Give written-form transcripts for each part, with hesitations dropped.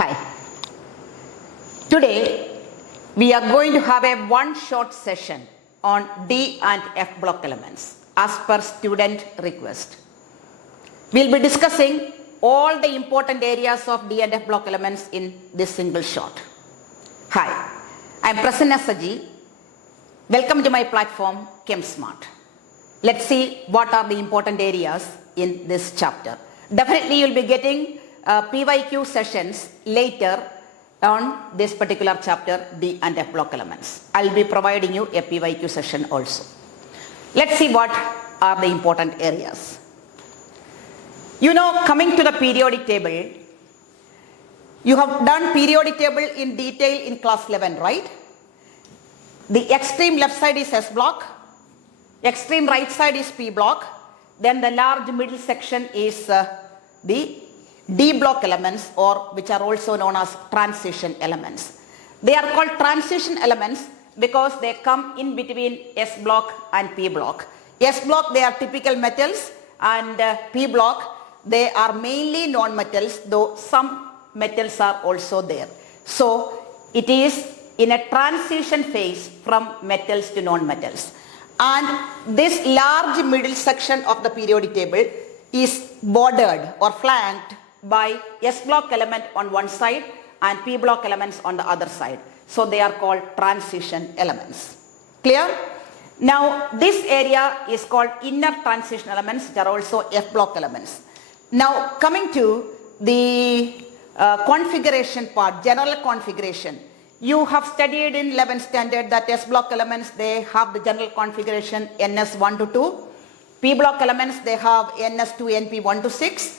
Hi. Today we are going to have a one short session on D and F block elements as per student request. We'll be discussing all the important areas of D and F block elements in this single shot. Hi, I'm Prasanna Saji. Welcome to my platform ChemSmart. Let's see what are the important areas in this chapter. Definitely you'll be getting PYQ sessions later on this particular chapter, D and F block elements. I'll be providing you a PYQ session also. Let's see what are the important areas. You know, coming to the periodic table, you have done periodic table in detail in class 11, right? The extreme left side is S block, extreme right side is P block, then the large middle section is the D block elements, or which are also known as transition elements. They are called transition elements because they come in between S block and P block. S block, they are typical metals, and P block, they are mainly non-metals, though some metals are also there. So it is in a transition phase from metals to non-metals. And this large middle section of the periodic table is bordered or flanked by S block element on one side and P block elements on the other side. So they are called transition elements. Clear? Now this area is called inner transition elements, which are also F block elements. Now coming to the configuration part, general configuration. You have studied in 11th standard that S block elements, they have the general configuration NS1 to 2. P block elements, they have NS2, NP 1 to 6.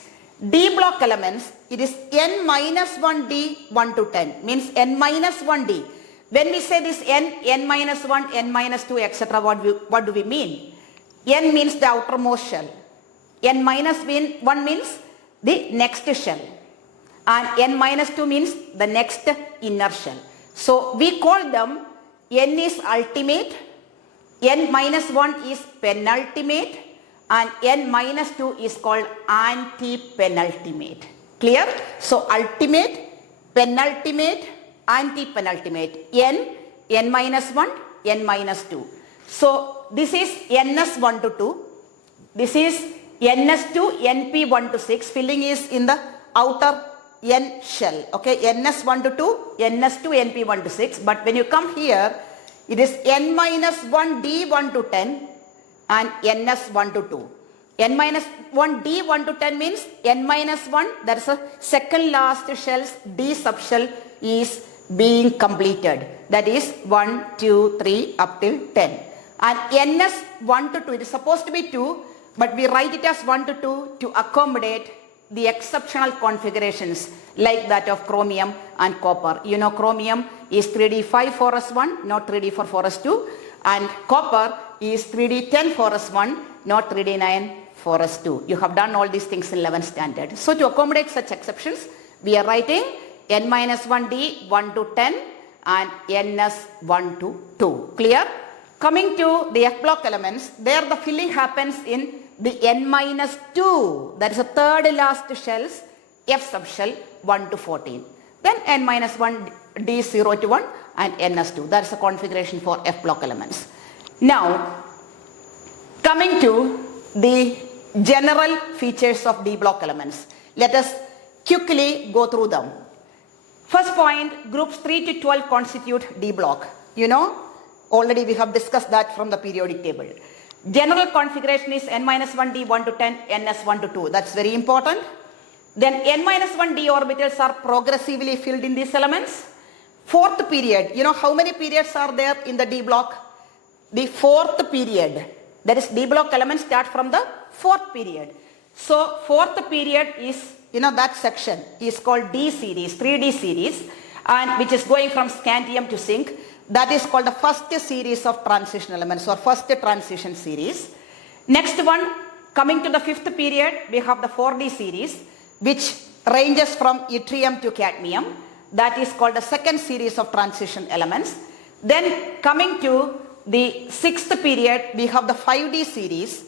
D block elements, it is N minus 1D 1 to 10, means N minus 1D. When we say this N minus 1, N minus 2, etc., what do we mean? N means the outermost shell. N minus 1 means the next shell. And N minus 2 means the next inner shell. So we call them N is ultimate, N minus 1 is penultimate, and N minus 2 is called anti-penultimate. Clear? So ultimate, penultimate, anti-penultimate. N minus 1, N minus 2. So this is NS1 to 2. This is NS2, NP 1 to 6. Filling is in the outer N shell. Okay, NS1 to 2, NS2, NP 1 to 6. But when you come here, it is N minus 1, D 1 to 10. And NS1 to 2. N minus 1 D 1 to 10 means N minus 1, that is a second last shell's D subshell is being completed. That is 1, 2, 3 up till 10. And NS1 to 2, it is supposed to be 2, but we write it as 1 to 2 to accommodate the exceptional configurations like that of chromium and copper. You know, chromium is 3D5 4s1, not 3D4 4s2, and copper is 3D10 4s1, not 3D9 4s2. You have done all these things in 11th standard. So to accommodate such exceptions, we are writing N minus 1D 1 to 10 and NS 1 to 2. Clear? Coming to the F block elements, there the filling happens in the N minus 2, that is a third last shells, F subshell 1 to 14. Then N minus 1 D 0 to 1 and NS2. That is the configuration for F block elements. Now, coming to the general features of D block elements. Let us quickly go through them. First point, groups 3 to 12 constitute D block. You know, already we have discussed that from the periodic table. General configuration is N minus 1D 1 to 10, NS 1 to 2. That's very important. Then N minus 1D orbitals are progressively filled in these elements. Fourth period, you know how many periods are there in the D block? The fourth period. That is, D block elements start from the fourth period. So fourth period is, you know, that section is called D series, 3D series, and which is going from scandium to zinc. That is called the first series of transition elements, or first transition series. Next one, coming to the fifth period, we have the 4D series, which ranges from yttrium to cadmium. That is called the second series of transition elements. Then coming to the sixth period, we have the 5D series.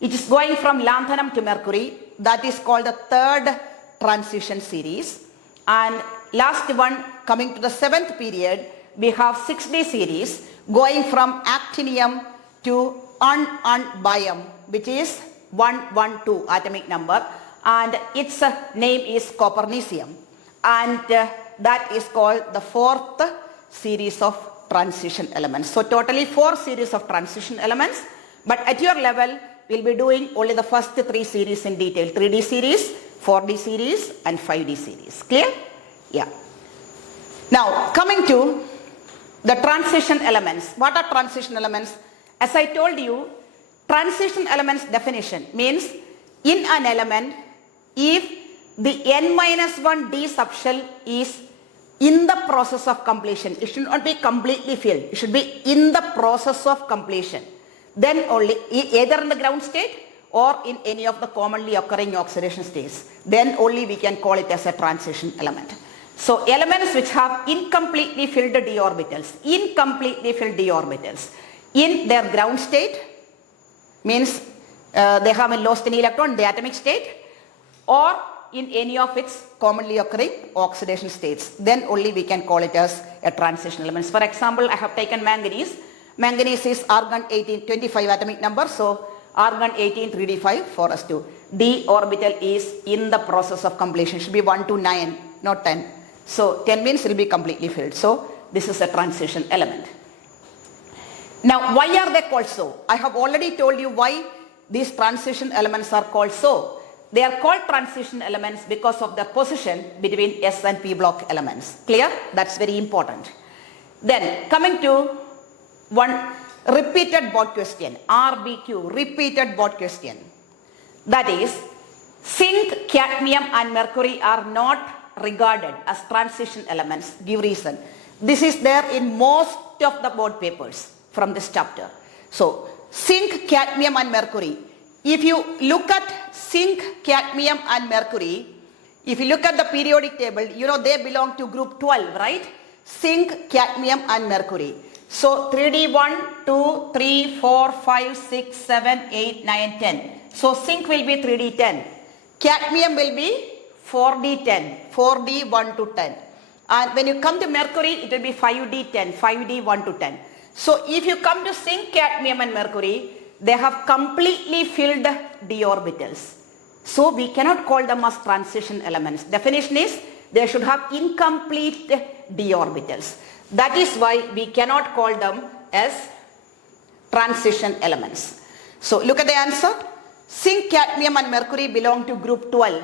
It is going from lanthanum to mercury. That is called the third transition series. And last one, coming to the 7th period, we have 6D series going from actinium to un-bium, which is 112 atomic number, and its name is copernicium, and that is called the 4th series of transition elements. So totally 4 series of transition elements, but at your level we'll be doing only the first 3 series in detail: 3D series, 4D series and 5D series. Clear? Yeah. Now coming to the transition elements. What are transition elements? As I told you, transition elements definition means in an element, if the n-1 d subshell is in the process of completion, it should not be completely filled, it should be in the process of completion, then only, either in the ground state or in any of the commonly occurring oxidation states, then only we can call it as a transition element. So elements which have incompletely filled d orbitals in their ground state means they haven't lost any electron in the atomic state, or in any of its commonly occurring oxidation states, then only we can call it as a transition element. For example, I have taken manganese. Manganese is argon 18, 25 atomic number, so argon 18 3d5 for us to. D orbital is in the process of completion. It should be 1 to 9, not 10. So 10 means it will be completely filled. So this is a transition element. Now why are they called so? I have already told you why these transition elements are called so. They are called transition elements because of their position between S and P block elements. Clear? That's very important. Then coming to one repeated board question, RBQ, repeated board question. That is, zinc, cadmium and mercury are not regarded as transition elements. Give reason. This is there in most of the board papers from this chapter. So zinc, cadmium and mercury. If you look at zinc, cadmium and mercury, if you look at the periodic table, you know they belong to group 12, right? Zinc, cadmium and mercury. So 3D 1, 2, 3, 4, 5, 6, 7, 8, 9, 10. So zinc will be 3D 10. Cadmium will be 4D 10, 4D 1 to 10. And when you come to mercury, it will be 5D 10, 5D 1 to 10. So if you come to zinc, cadmium and mercury, they have completely filled d orbitals. So we cannot call them as transition elements. Definition is they should have incomplete d orbitals. That is why we cannot call them as transition elements. So look at the answer. Zinc, cadmium and mercury belong to group 12.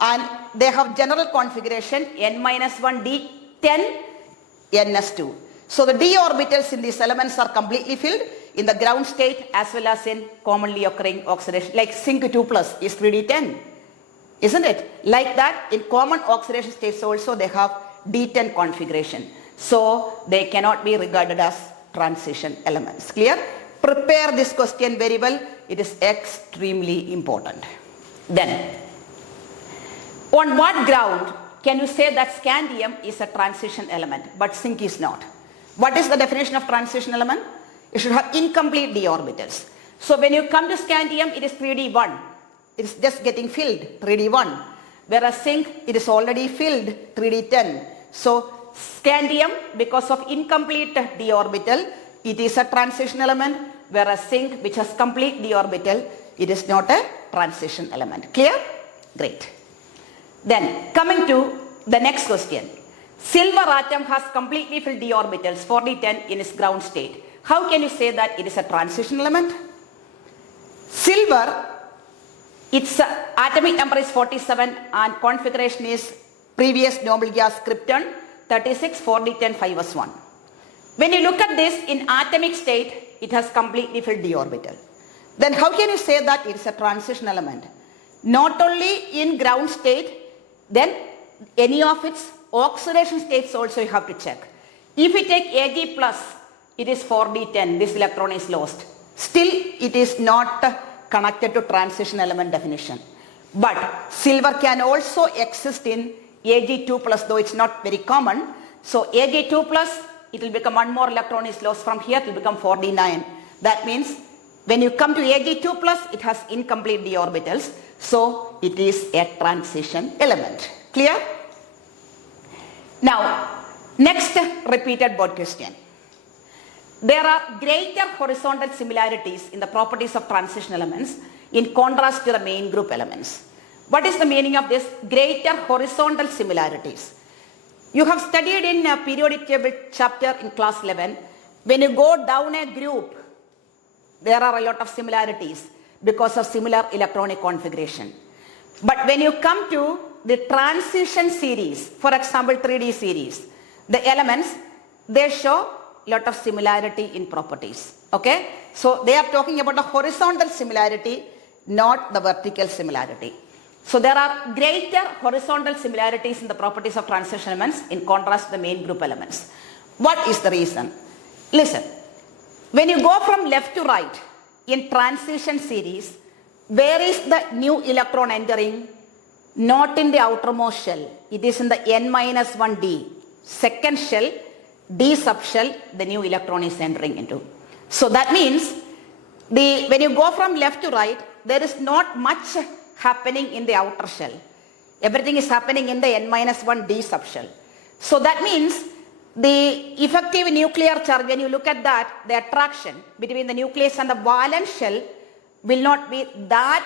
And they have general configuration n-1d 10 ns2. So the d orbitals in these elements are completely filled in the ground state as well as in commonly occurring oxidation. Like zinc 2 plus is 3d 10, isn't it? Like that in common oxidation states also they have d10 configuration. So they cannot be regarded as transition elements. Clear? Prepare this question very well. It is extremely important. Then, on what ground can you say that scandium is a transition element but zinc is not? What is the definition of transition element? It should have incomplete d orbitals. So when you come to scandium, it is 3d1. It is just getting filled, 3d1. Whereas zinc, it is already filled, 3d10. So scandium, because of incomplete d orbital, it is a transition element. Whereas zinc, which has complete d orbital, it is not a transition element. Clear? Great. Then coming to the next question. Silver atom has completely filled d orbitals, 4d10 in its ground state. How can you say that it is a transition element? Silver, its atomic number is 47 and configuration is previous noble gas krypton 36 4d10 5s1. When you look at this in atomic state, it has completely filled d orbital. Then how can you say that it is a transition element? Not only in ground state, then any of its oxidation states also you have to check. If we take Ag plus, it is 4d10, this electron is lost. Still it is not connected to transition element definition. But silver can also exist in Ag2 plus, though it's not very common. So Ag2 plus, it will become one more electron is lost from here, it will become 4d9. That means when you come to Ag2 plus, it has incomplete d orbitals. So it is a transition element. Clear? Now, next repeated board question. There are greater horizontal similarities in the properties of transition elements in contrast to the main group elements. What is the meaning of this greater horizontal similarities? You have studied in a periodic table chapter in class 11. When you go down a group, there are a lot of similarities because of similar electronic configuration. But when you come to the transition series, for example 3D series, the elements, they show lot of similarity in properties. Okay? So they are talking about the horizontal similarity, not the vertical similarity. So there are greater horizontal similarities in the properties of transition elements in contrast to the main group elements. What is the reason? Listen, when you go from left to right in transition series, where is the new electron entering? Not in the outermost shell. It is in the n-1d. Second shell, d subshell, the new electron is entering into. So that means when you go from left to right, there is not much happening in the outer shell. Everything is happening in the n-1d subshell. So that means the effective nuclear charge, when you look at that, the attraction between the nucleus and the valence shell will not be that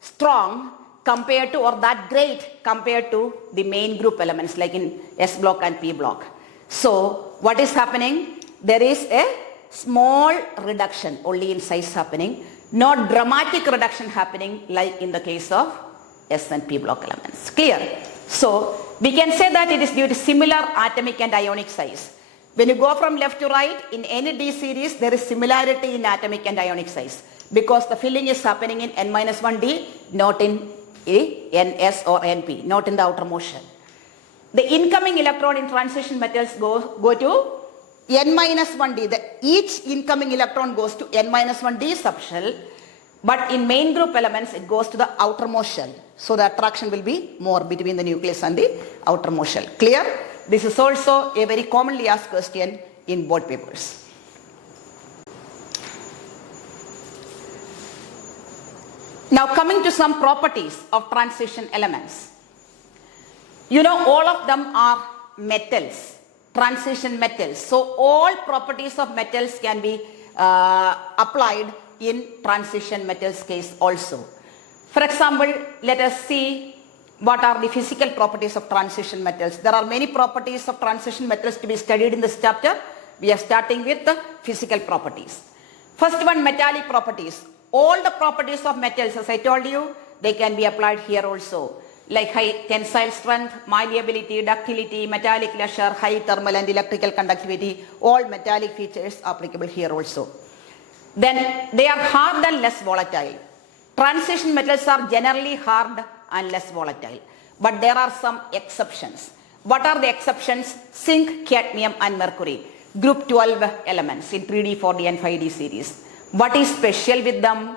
strong compared to, or that great compared to the main group elements like in S block and P block. So what is happening? There is a small reduction only in size happening, not dramatic reduction happening like in the case of S and P block elements. Clear? So we can say that it is due to similar atomic and ionic size. When you go from left to right in any D series, there is similarity in atomic and ionic size because the filling is happening in n-1d, not in ns or np, not in the outermost shell. The incoming electron in transition metals go to n-1d. Each incoming electron goes to n-1d subshell, but in main group elements it goes to the outermost shell. So the attraction will be more between the nucleus and the outermost shell. Clear? This is also a very commonly asked question in board papers. Now coming to some properties of transition elements. You know all of them are metals, transition metals. So all properties of metals can be applied in transition metals case also. For example, let us see what are the physical properties of transition metals. There are many properties of transition metals to be studied in this chapter. We are starting with the physical properties. First one, metallic properties. All the properties of metals, as I told you, they can be applied here also. Like high tensile strength, malleability, ductility, metallic leisure, high thermal and electrical conductivity, all metallic features applicable here also. Then they are hard and less volatile. Transition metals are generally hard and less volatile. But there are some exceptions. What are the exceptions? Zinc, cadmium and mercury. Group 12 elements in 3D, 4D and 5D series. What is special with them?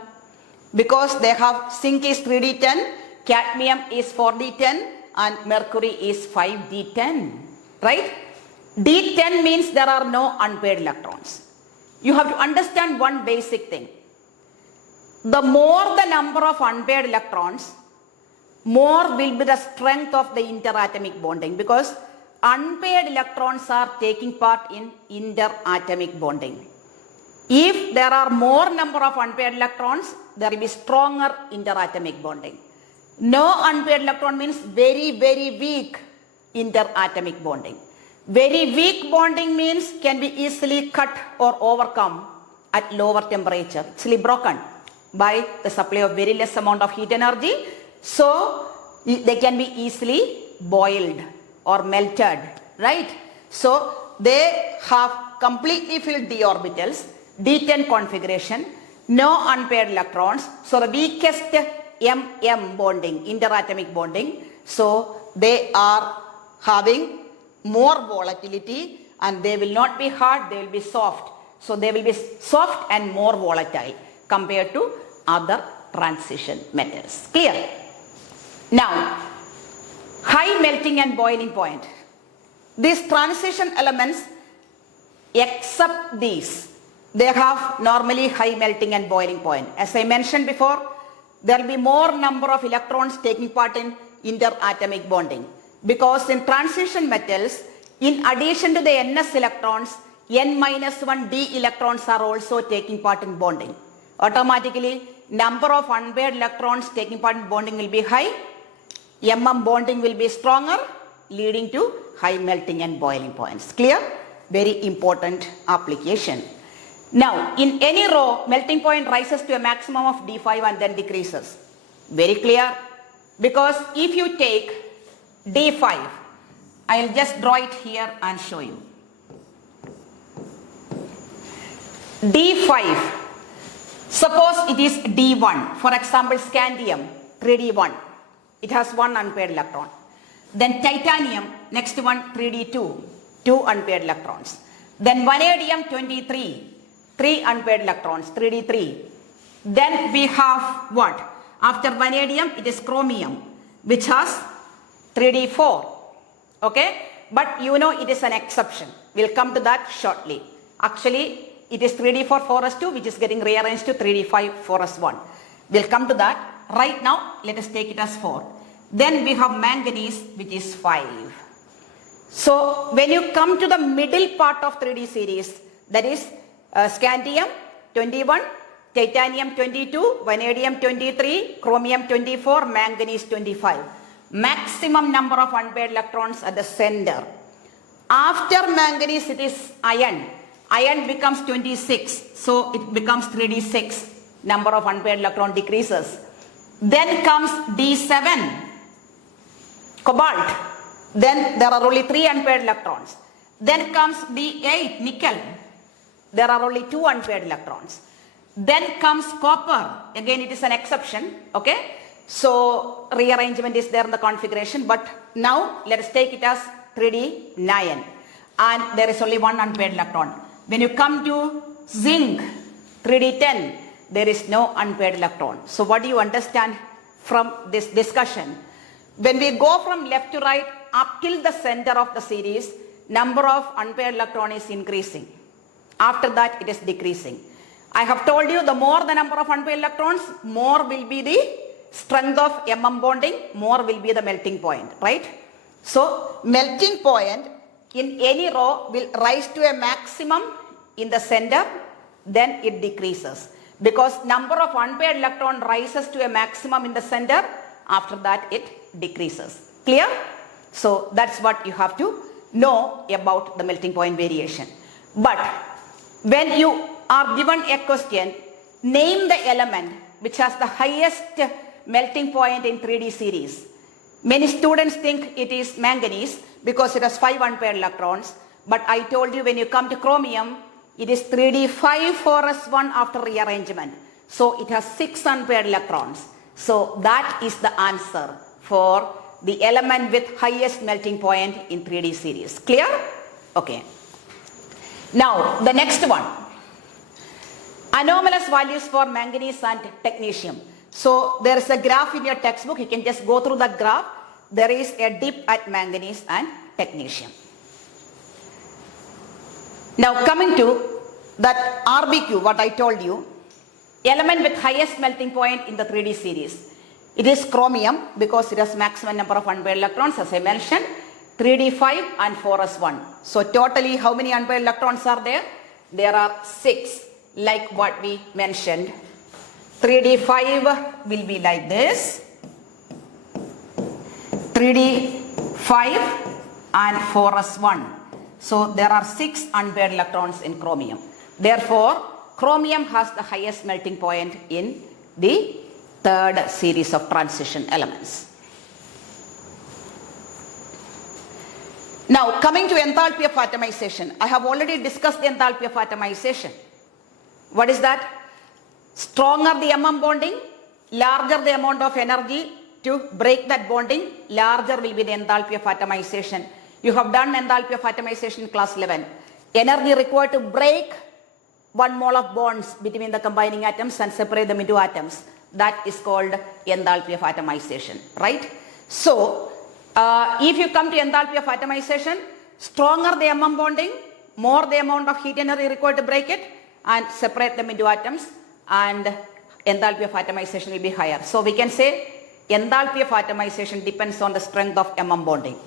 Because they have zinc is 3D10, cadmium is 4D10 and mercury is 5D10. Right? D10 means there are no unpaired electrons. You have to understand one basic thing. The more the number of unpaired electrons, more will be the strength of the interatomic bonding, because unpaired electrons are taking part in interatomic bonding. If there are more number of unpaired electrons, there will be stronger interatomic bonding. No unpaired electron means very, very weak interatomic bonding. Very weak bonding means can be easily cut or overcome at lower temperature, easily broken by the supply of very less amount of heat energy. So they can be easily boiled or melted, right? So they have completely filled d orbitals, D10 configuration, no unpaired electrons. So the weakest MM bonding, interatomic bonding. So they are having more volatility and they will not be hard, they will be soft. So they will be soft and more volatile compared to other transition metals. Clear? Now, high melting and boiling point. These transition elements, except these, they have normally high melting and boiling point. As I mentioned before, there will be more number of electrons taking part in interatomic bonding. because in transition metals, in addition to the ns electrons, n-1 d electrons are also taking part in bonding. Automatically, number of unpaired electrons taking part in bonding will be high, bonding will be stronger, leading to high melting and boiling points. Clear? Very important application. Now, in any row, melting point rises to a maximum of D5 and then decreases. Very clear? Because if you take D5, I'll just draw it here and show you. D5, suppose it is D1, for example, scandium, 3D1, it has one unpaired electron. Then titanium, next one, 3D2, two unpaired electrons. Then vanadium, 23, three unpaired electrons, 3D3. Then we have what? After vanadium, it is chromium, which has 3D4. Okay? But you know it is an exception. We'll come to that shortly. Actually, it is 3D4 4s2, which is getting rearranged to 3D5 4s1. We'll come to that. Right now, let us take it as 4. Then we have manganese, which is 5. So, when you come to the middle part of 3D series, that is scandium 21, titanium 22, vanadium 23, chromium 24, manganese 25. Maximum number of unpaired electrons at the center. After manganese, it is iron. Iron becomes 26, so it becomes 3D6. Number of unpaired electron decreases. Then comes D7, cobalt. Then there are only 3 unpaired electrons. Then comes D8, nickel. There are only 2 unpaired electrons. Then comes copper. Again, it is an exception. Okay. So rearrangement is there in the configuration. But now let us take it as 3D9. And there is only 1 unpaired electron. When you come to zinc, 3D10, there is no unpaired electron. So what do you understand from this discussion? When we go from left to right up till the center of the series, number of unpaired electron is increasing. After that, it is decreasing. I have told you the more the number of unpaired electrons, more will be the strength of bonding, more will be the melting point, right? So, melting point in any row will rise to a maximum in the center, then it decreases. Because number of unpaired electron rises to a maximum in the center, after that it decreases. Clear? So that's what you have to know about the melting point variation. But when you are given a question, name the element which has the highest melting point in 3D series. Many students think it is manganese because it has 5 unpaired electrons. But I told you when you come to chromium, it is 3D5 4s1 after rearrangement. So it has 6 unpaired electrons. So that is the answer for the element with highest melting point in 3D series. Clear? Okay. Now the next one. Anomalous values for manganese and technetium. So there is a graph in your textbook. You can just go through that graph. There is a dip at manganese and technetium. Now coming to that RBQ, what I told you, element with highest melting point in the 3D series. It is chromium because it has maximum number of unpaired electrons as I mentioned, 3D5 and 4s1. So totally how many unpaired electrons are there? There are 6 like what we mentioned. 3D5 will be like this, 3D5 and 4s1. So there are 6 unpaired electrons in chromium. Therefore, chromium has the highest melting point in the 3rd series of transition elements. Now, coming to enthalpy of atomization. I have already discussed the enthalpy of atomization. What is that? Stronger the bonding, larger the amount of energy to break that bonding, larger will be the enthalpy of atomization. You have done enthalpy of atomization in class 11. Energy required to break 1 mole of bonds between the combining atoms and separate them into atoms. That is called enthalpy of atomization, right? So, if you come to enthalpy of atomization, stronger the bonding, more the amount of heat energy required to break it and separate them into atoms, and enthalpy of atomization will be higher. So we can say enthalpy of atomization depends on the strength of bonding.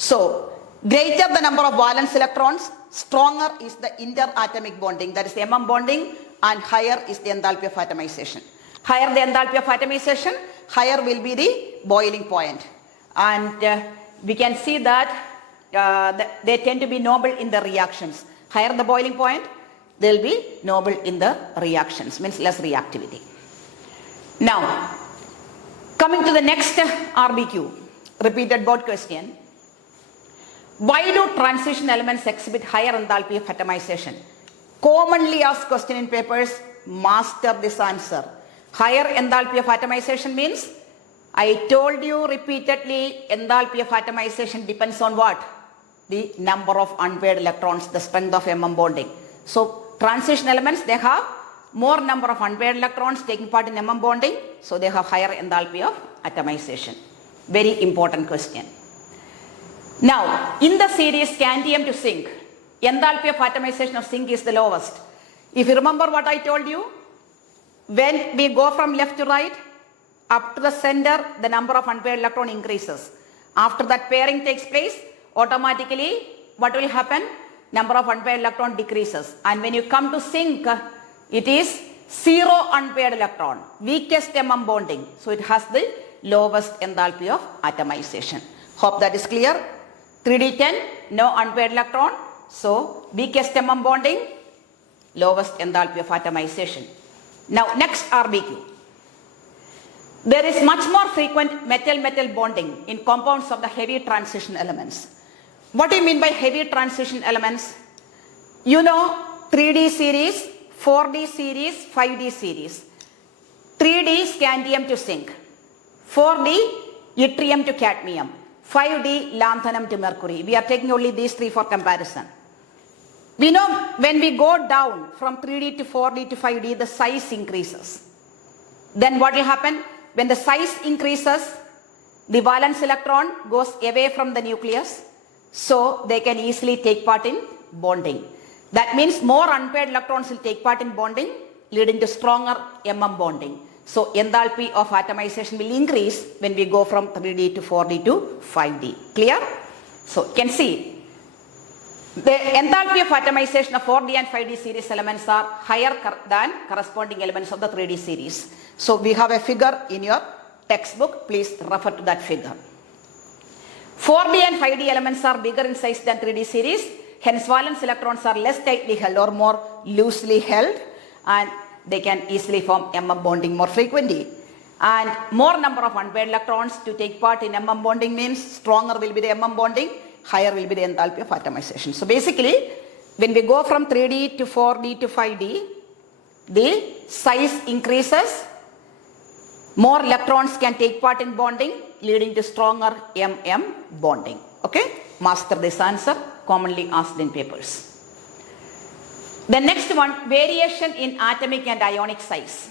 So, greater the number of valence electrons, stronger is the interatomic bonding, that is MM bonding, and higher is the enthalpy of atomization. Higher the enthalpy of atomization, higher will be the boiling point. And we can see that they tend to be noble in the reactions. Higher the boiling point, they will be noble in the reactions, means less reactivity. Now, coming to the next RBQ, repeated board question. Why do transition elements exhibit higher enthalpy of atomization? Commonly asked question in papers, master this answer. Higher enthalpy of atomization means, I told you repeatedly, enthalpy of atomization depends on what? The number of unpaired electrons, the strength of MM bonding. So, transition elements, they have more number of unpaired electrons taking part in MM bonding, so they have higher enthalpy of atomization. Very important question. Now, in the series scandium to zinc, enthalpy of atomization of zinc is the lowest. If you remember what I told you, when we go from left to right, up to the center, the number of unpaired electron increases. After that pairing takes place, automatically, what will happen? Number of unpaired electron decreases. And when you come to zinc, it is 0 unpaired electron, weakest MM bonding. So it has the lowest enthalpy of atomization. Hope that is clear. 3D10, no unpaired electron. So weakest MM bonding, lowest enthalpy of atomization. Now next RBQ. There is much more frequent metal-metal bonding in compounds of the heavy transition elements. What do you mean by heavy transition elements? You know 3D series, 4D series, 5D series. 3D scandium to zinc. 4D yttrium to cadmium. 5D lanthanum to mercury. We are taking only these three for comparison. We know when we go down from 3D to 4D to 5D, the size increases. Then what will happen? When the size increases, the valence electron goes away from the nucleus, so they can easily take part in bonding. That means more unpaired electrons will take part in bonding, leading to stronger MM bonding. So enthalpy of atomization will increase when we go from 3D to 4D to 5D. Clear? So you can see the enthalpy of atomization of 4D and 5D series elements are higher than corresponding elements of the 3D series. So we have a figure in your textbook. Please refer to that figure. 4D and 5D elements are bigger in size than 3D series. Hence valence electrons are less tightly held or more loosely held, and they can easily form MM bonding more frequently. And more number of unpaired electrons to take part in MM bonding means stronger will be the MM bonding, higher will be the enthalpy of atomization. So basically, when we go from 3D to 4D to 5D, the size increases, more electrons can take part in bonding, leading to stronger MM bonding. Okay? Master this answer, commonly asked in papers. The next one, variation in atomic and ionic size.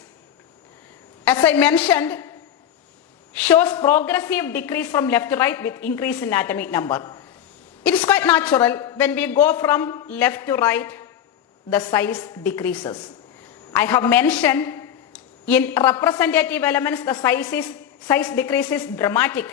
As I mentioned, shows progressive decrease from left to right with increase in atomic number. It is quite natural. When we go from left to right, the size decreases. I have mentioned in representative elements, the size decrease is dramatic.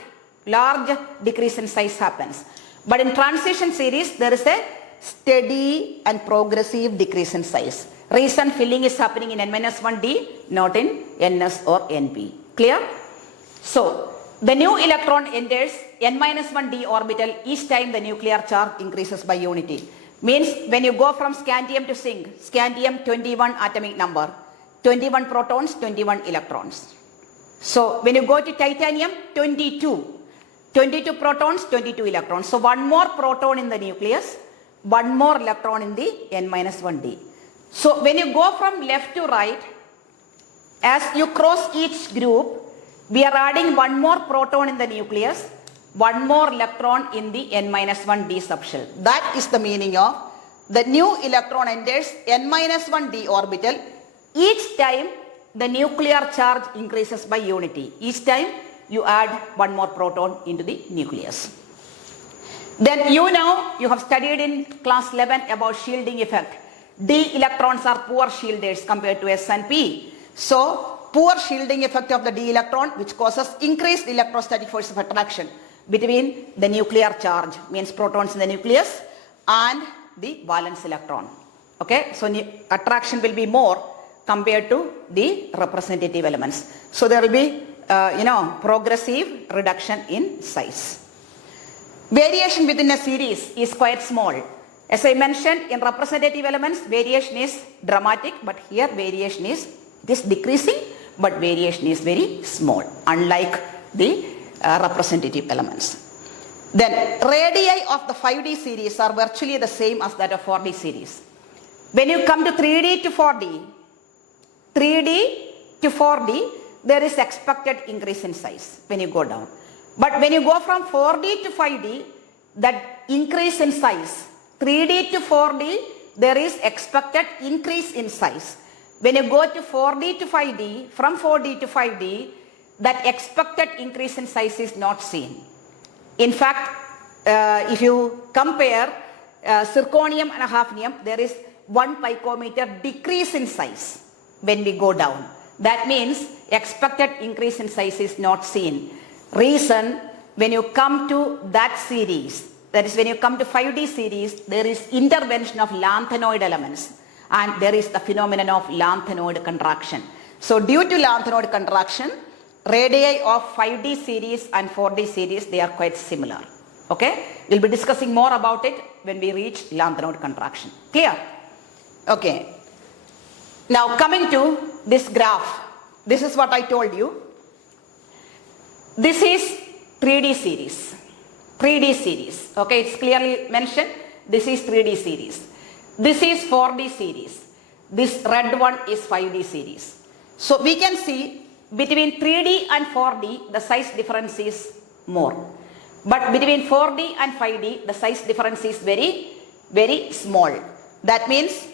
Large decrease in size happens. But in transition series, there is a steady and progressive decrease in size. Reason, filling is happening in N-1D, not in NS or NP. Clear? So, the new electron enters N-1D orbital each time the nuclear charge increases by unity. Means when you go from scandium to zinc, scandium 21 atomic number, 21 protons, 21 electrons. So, when you go to titanium, 22 protons, 22 electrons. So, one more proton in the nucleus, one more electron in the N-1D. So, when you go from left to right, as you cross each group, we are adding one more proton in the nucleus, one more electron in the N-1D subshell. That is the meaning of the new electron enters N-1D orbital. Each time the nuclear charge increases by unity. Each time you add one more proton into the nucleus. Then you know, you have studied in class 11 about shielding effect. D electrons are poor shielders compared to S and P. So, poor shielding effect of the D electron, which causes increased electrostatic force of attraction. between the nuclear charge, means protons in the nucleus, and the valence electron. Okay, so attraction will be more compared to the representative elements. So there will be, progressive reduction in size. Variation within a series is quite small. As I mentioned, in representative elements, variation is dramatic, but here variation is decreasing, but variation is very small, unlike the representative elements. Then radii of the 5D series are virtually the same as that of 4D series. When you come to 3D to 4D, there is expected increase in size when you go down. But when you go from 4D to 5D, that increase in size, 3D to 4D, there is expected increase in size. When you go to 4D to 5D, from 4D to 5D, that expected increase in size is not seen. In fact, if you compare zirconium and hafnium, there is 1 picometer decrease in size when we go down. That means expected increase in size is not seen. Reason, when you come to that series, that is when you come to 5D series, there is intervention of lanthanoid elements, and there is the phenomenon of lanthanoid contraction. So due to lanthanoid contraction, radii of 5D series and 4D series, they are quite similar. Okay, we'll be discussing more about it when we reach lanthanoid contraction. Clear? Okay. Now coming to this graph, this is what I told you. This is 3D series. 3D series. Okay, it's clearly mentioned. This is 3D series. This is 4D series. This red one is 5D series. So we can see between 3D and 4D, the size difference is more. But between 4D and 5D, the size difference is very, very small. That means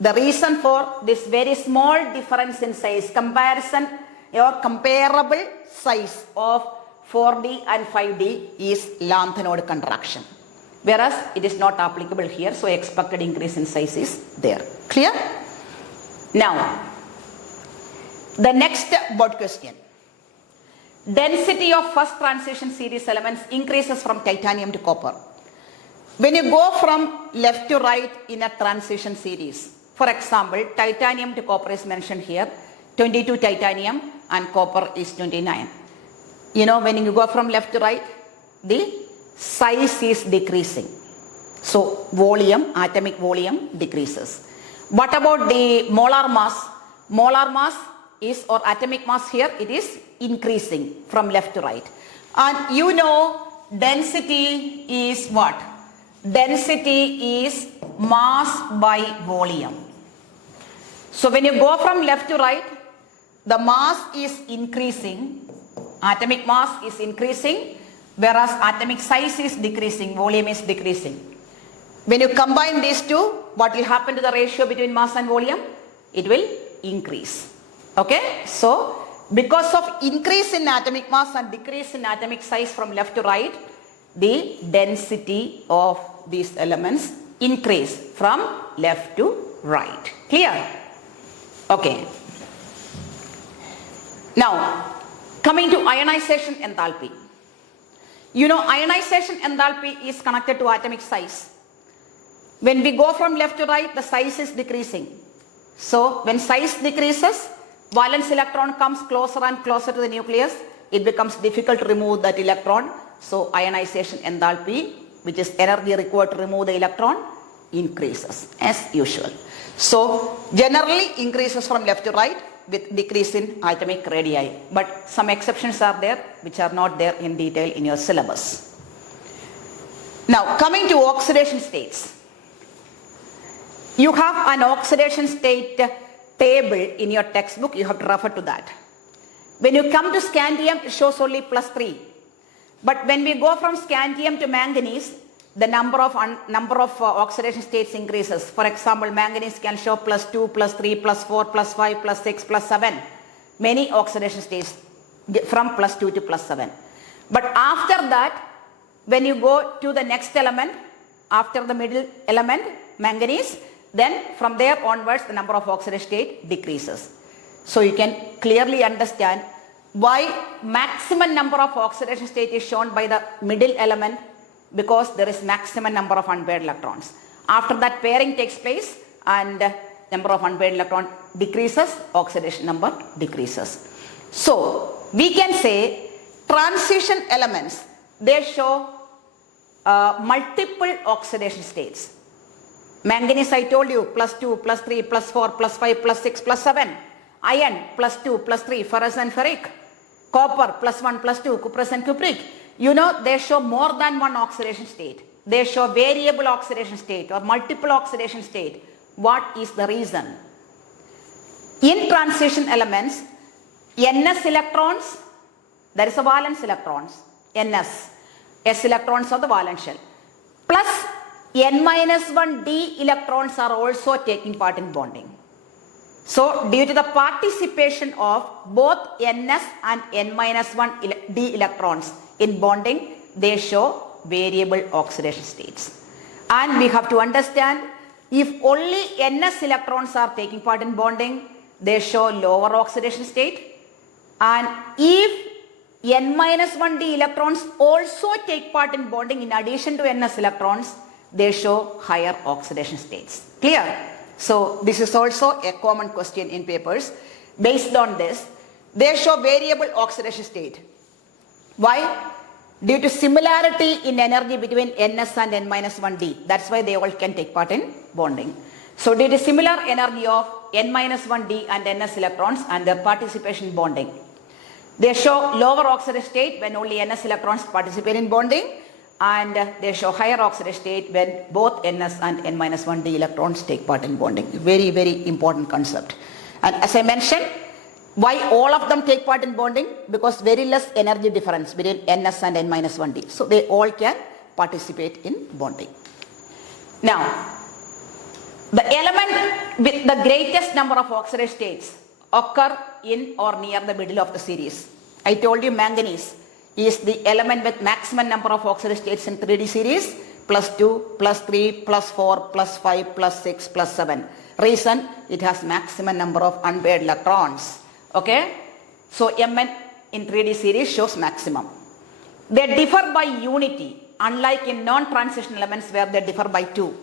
the reason for this very small difference in size, comparison or comparable size of 4D and 5D is lanthanoid contraction. Whereas it is not applicable here, so expected increase in size is there. Clear? Now, the next board question. Density of first transition series elements increases from titanium to copper. When you go from left to right in a transition series, for example, titanium to copper is mentioned here, 22 titanium and copper is 29. When you go from left to right, the size is decreasing. So volume, atomic volume decreases. What about the molar mass? Molar mass is, or atomic mass here, it is increasing from left to right. And density is what? Density is mass by volume. So when you go from left to right, the mass is increasing, atomic mass is increasing, whereas atomic size is decreasing, volume is decreasing. When you combine these two, what will happen to the ratio between mass and volume? It will increase. Okay? So, because of increase in atomic mass and decrease in atomic size from left to right, the density of these elements increase from left to right. Clear? Okay. Now, coming to ionization enthalpy. Ionization enthalpy is connected to atomic size. When we go from left to right, the size is decreasing. So, when size decreases, valence electron comes closer and closer to the nucleus. It becomes difficult to remove that electron. So, ionization enthalpy, which is energy required to remove the electron, increases as usual. So, generally increases from left to right with decrease in atomic radii. But some exceptions are there which are not there in detail in your syllabus. Now, coming to oxidation states. You have an oxidation state table in your textbook. You have to refer to that. When you come to scandium, it shows only +3. But when we go from scandium to manganese, the number of oxidation states increases. For example, manganese can show +2, +3, +4, +5, +6, +7. Many oxidation states from +2 to +7. But after that, when you go to the next element, after the middle element, manganese, then from there onwards, the number of oxidation state decreases. So you can clearly understand Why maximum number of oxidation state is shown by the middle element? Because there is maximum number of unpaired electrons. After that, pairing takes place and number of unpaired electron decreases, oxidation number decreases. So we can say transition elements, they show multiple oxidation states. Manganese, I told you, +2, +3, +4, +5, +6, +7. Iron, +2, +3, ferrous and ferric. Copper, +1, +2, cuprous and cupric. You know, they show more than one oxidation state. They show variable oxidation state or multiple oxidation state. What is the reason? In transition elements, Ns electrons, there is a valence electrons, Ns. S electrons are the valence shell. Plus N-1d electrons are also taking part in bonding. So due to the participation of both Ns and N-1d electrons in bonding, they show variable oxidation states. And we have to understand, if only Ns electrons are taking part in bonding, they show lower oxidation state. And if N-1d electrons also take part in bonding in addition to Ns electrons, they show higher oxidation states. Clear? So this is also a common question in papers. Based on this, they show variable oxidation state. Why? Due to similarity in energy between Ns and N-1d. That's why they all can take part in bonding. So due to similar energy of N-1d and Ns electrons and their participation in bonding, they show lower oxidation state when only Ns electrons participate in bonding, and they show higher oxidation state when both Ns and N-1d electrons take part in bonding. Very, very important concept. And as I mentioned, why all of them take part in bonding? Because very less energy difference between Ns and N-1d. So they all can participate in bonding. Now, the element with the greatest number of oxidation states occur in or near the middle of the series. I told you manganese is the element with maximum number of oxidation states in 3D series, +2, +3, +4, +5, +6, +7. Reason, it has maximum number of unpaired electrons. Okay? So Mn in 3D series shows maximum. They differ by unity, unlike in non-transition elements where they differ by 2.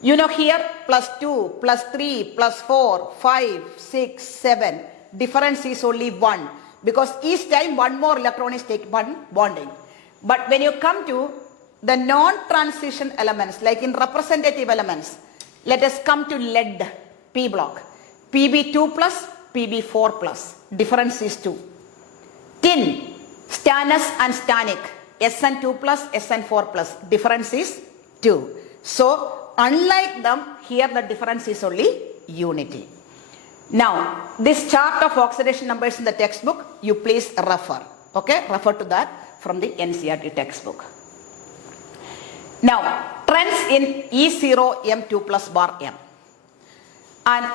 You know here, +2, +3, +4, 5, 6, 7. Difference is only 1. Because each time one more electron is taken bonding. But when you come to the non-transition elements, like in representative elements, let us come to lead, P block. Pb2+, Pb4+. Difference is 2. Tin, stannous and stannic, Sn2+, Sn4+. Difference is 2. So, unlike them, here the difference is only unity. Now, this chart of oxidation numbers in the textbook, you please refer. Okay, refer to that from the NCERT textbook. Now, trends in E0M2+bar M. And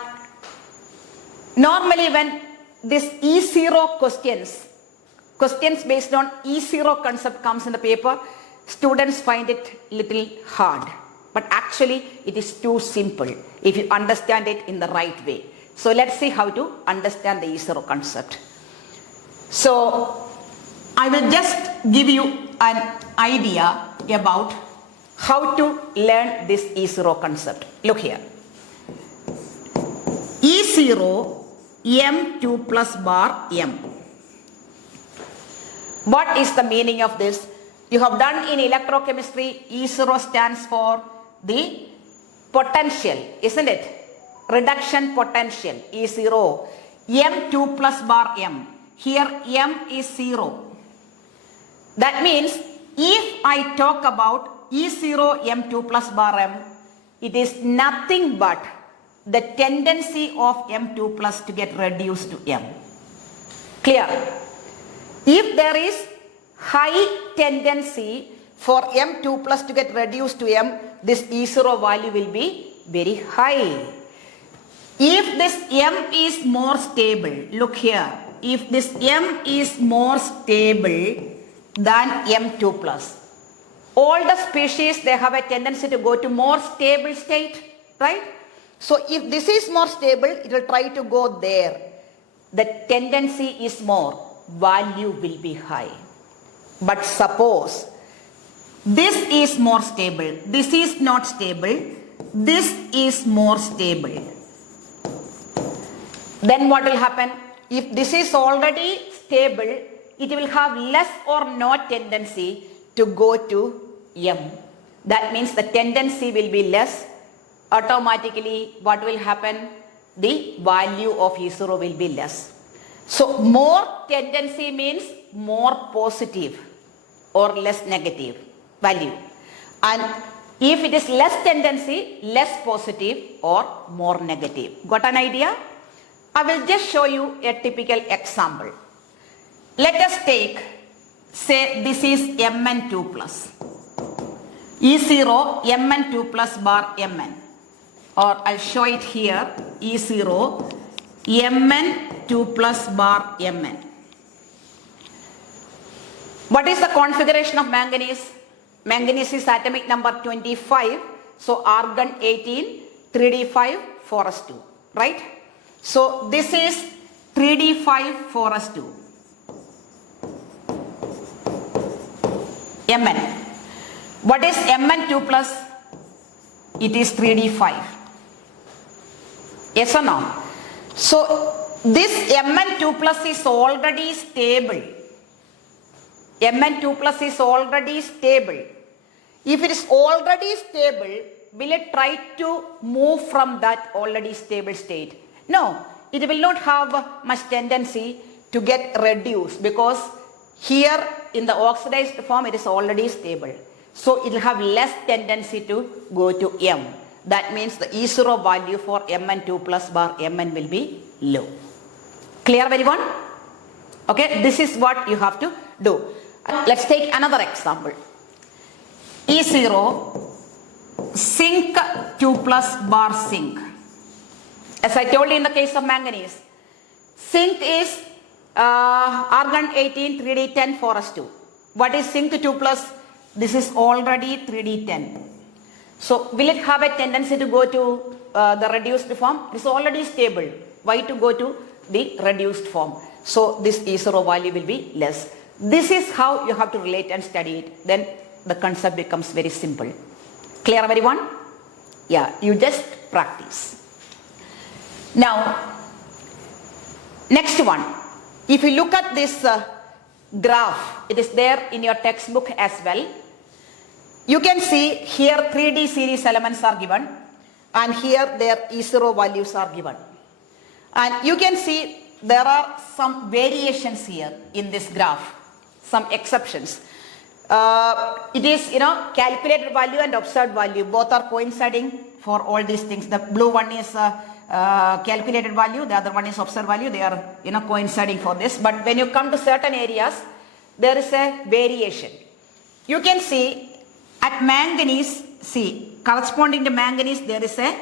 normally when this E0 questions based on E0 concept comes in the paper, students find it little hard. But actually, it is too simple if you understand it in the right way. So let's see how to understand the E0 concept. So I will just give you an idea about how to learn this E0 concept. Look here. E0 M2+bar M. What is the meaning of this? You have done in electrochemistry, E0 stands for the potential, isn't it? Reduction potential, E0. M2+bar M. Here M is 0. That means if I talk about E0 M2+bar M, it is nothing but the tendency of M2+ to get reduced to M. Clear? If there is high tendency for M2+ to get reduced to M, this E0 value will be very high. If this M is more stable, look here, if this M is more stable than M2+, all the species, they have a tendency to go to more stable state, right? So if this is more stable, it will try to go there. The tendency is more. value will be high. But suppose this is more stable, this is not stable, this is more stable. Then what will happen? If this is already stable, it will have less or no tendency to go to M. That means the tendency will be less. Automatically, what will happen? The value of E0 will be less. So, more tendency means more positive or less negative value. And if it is less tendency, less positive or more negative. Got an idea? I will just show you a typical example. Let us take, say this is Mn2 plus. E0 Mn2 plus bar Mn. Or I'll show it here, E0 Mn2 plus bar Mn. What is the configuration of manganese? Manganese is atomic number 25. So argon 18, 3d5, 4s2. Right? So this is 3d5, 4s2. Mn. What is Mn2 plus? It is 3d5. Yes or no? So this Mn2 plus is already stable. Mn2 plus is already stable. If it is already stable, will it try to move from that already stable state? No, it will not have much tendency to get reduced because here in the oxidized form it is already stable. So it will have less tendency to go to M. That means the E0 value for Mn2 plus bar Mn will be low. Clear everyone? Okay, this is what you have to do. Let's take another example. E0 zinc 2 plus bar zinc. As I told you in the case of manganese, zinc is argon 18, 3d10, 4s2. What is zinc 2 plus? This is already 3d10. So will it have a tendency to go to the reduced form? It is already stable. Why to go to the reduced form? So this E0 value will be less. This is how you have to relate and study it. Then the concept becomes very simple. Clear everyone? Yeah, you just practice. Now, next one. If you look at this graph, it is there in your textbook as well. You can see here 3D series elements are given and here their E0 values are given. And you can see there are some variations here in this graph, some exceptions. It is, calculated value and observed value. Both are coinciding for all these things. The blue one is calculated value, the other one is observed value. They are, coinciding for this. But when you come to certain areas, there is a variation. You can see at manganese, corresponding to manganese, there is a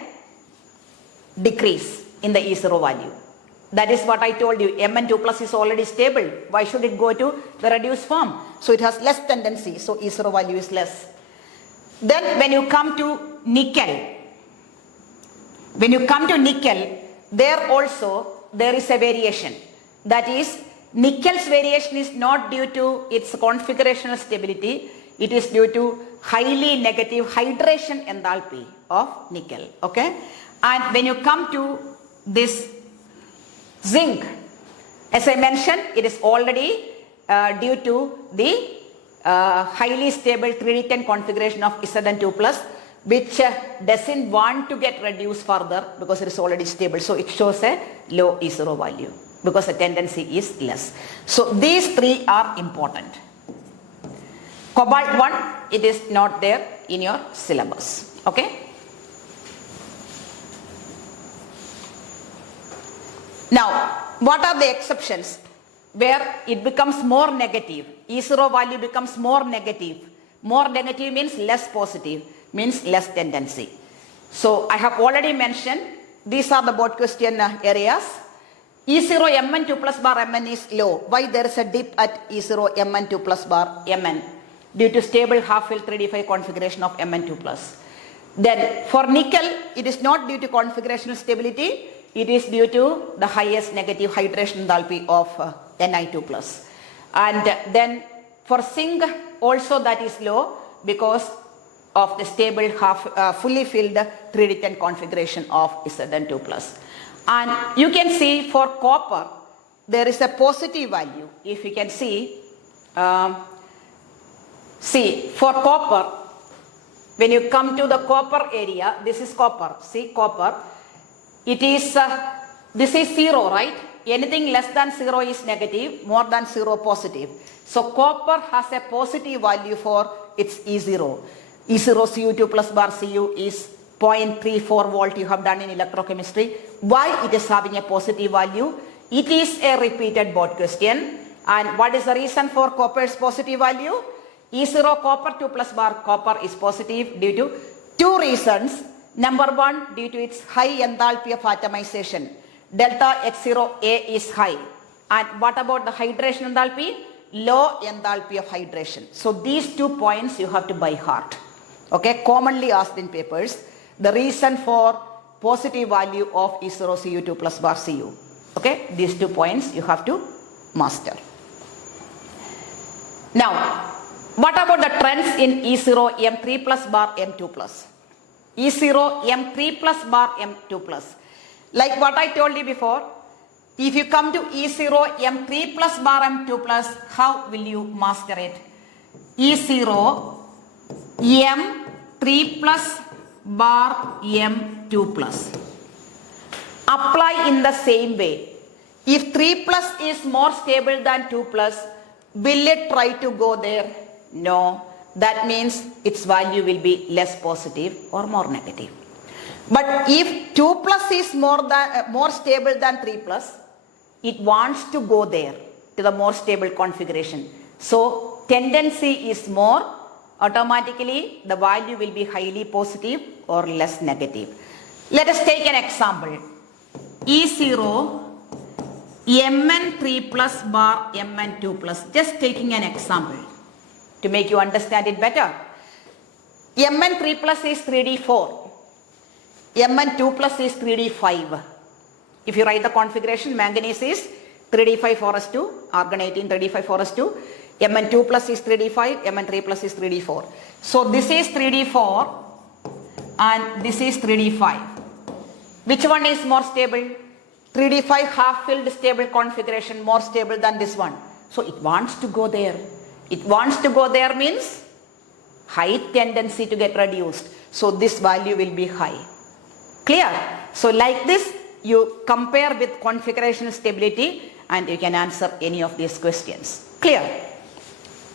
decrease in the E0 value. That is what I told you. Mn2 plus is already stable. Why should it go to the reduced form? So it has less tendency. So E0 value is less. Then when you come to nickel, there also there is a variation. That is, nickel's variation is not due to its configurational stability. It is due to highly negative hydration enthalpy of nickel. Okay? And when you come to this zinc, as I mentioned, it is already due to the highly stable 3D10 configuration of Zn2 plus, which doesn't want to get reduced further because it is already stable. So it shows a low E0 value because the tendency is less. So these three are important. Cobalt 1, it is not there in your syllabus. Okay? Now, what are the exceptions where it becomes more negative? E0 value becomes more negative. More negative means less positive, means less tendency. So, I have already mentioned these are the board question areas. E0 Mn2 plus bar Mn is low. Why there is a dip at E0 Mn2 plus bar Mn? Due to stable half-filled 3d5 configuration of Mn2 plus. Then for nickel, it is not due to configurational stability. It is due to the highest negative hydration enthalpy of Ni2 plus. And then for zinc also that is low because of the stable fully filled 3D10 configuration of Zn2 plus. And you can see for copper there is a positive value. If you can see, for copper, when you come to the copper area, this is copper, see copper, it is, this is 0, right? Anything less than 0 is negative, more than 0 positive. So copper has a positive value for its E0. E0 Cu2 plus bar Cu is 0.34 volt, you have done in electrochemistry. Why it is having a positive value? It is a repeated board question. And what is the reason for copper's positive value? E0 copper 2 plus bar copper is positive due to two reasons. Number one, due to its high enthalpy of atomization. Delta H0A is high. And what about the hydration enthalpy? Low enthalpy of hydration. So these 2 points you have to by heart. Okay, commonly asked in papers. The reason for positive value of E0 Cu2 plus bar Cu. Okay, these 2 points you have to master. Now, what about the trends in E0 M3 plus bar M2 plus? E0 M3 plus bar M2 plus. Like what I told you before, if you come to E0 M3 plus bar M2 plus, how will you master it? E0 M3 plus bar M2 plus. Apply in the same way. If 3 plus is more stable than 2 plus, will it try to go there? No. That means its value will be less positive or more negative. But if 2 plus is more stable than 3 plus, it wants to go there to the more stable configuration. So tendency is more, automatically the value will be highly positive or less negative. Let us take an example. E0 Mn3 plus bar Mn2 plus. Just taking an example to make you understand it better. Mn3 plus is 3D4. Mn2 plus is 3D5. If you write the configuration, manganese is 3D5 argon 18 3D5 Mn2 plus is 3D5, Mn3 plus is 3D4. So this is 3D4 and this is 3D5. Which one is more stable? 3D5 half filled stable configuration, more stable than this one. So it wants to go there. It wants to go there means high tendency to get reduced. So this value will be high. Clear? So like this, you compare with configuration stability and you can answer any of these questions. Clear?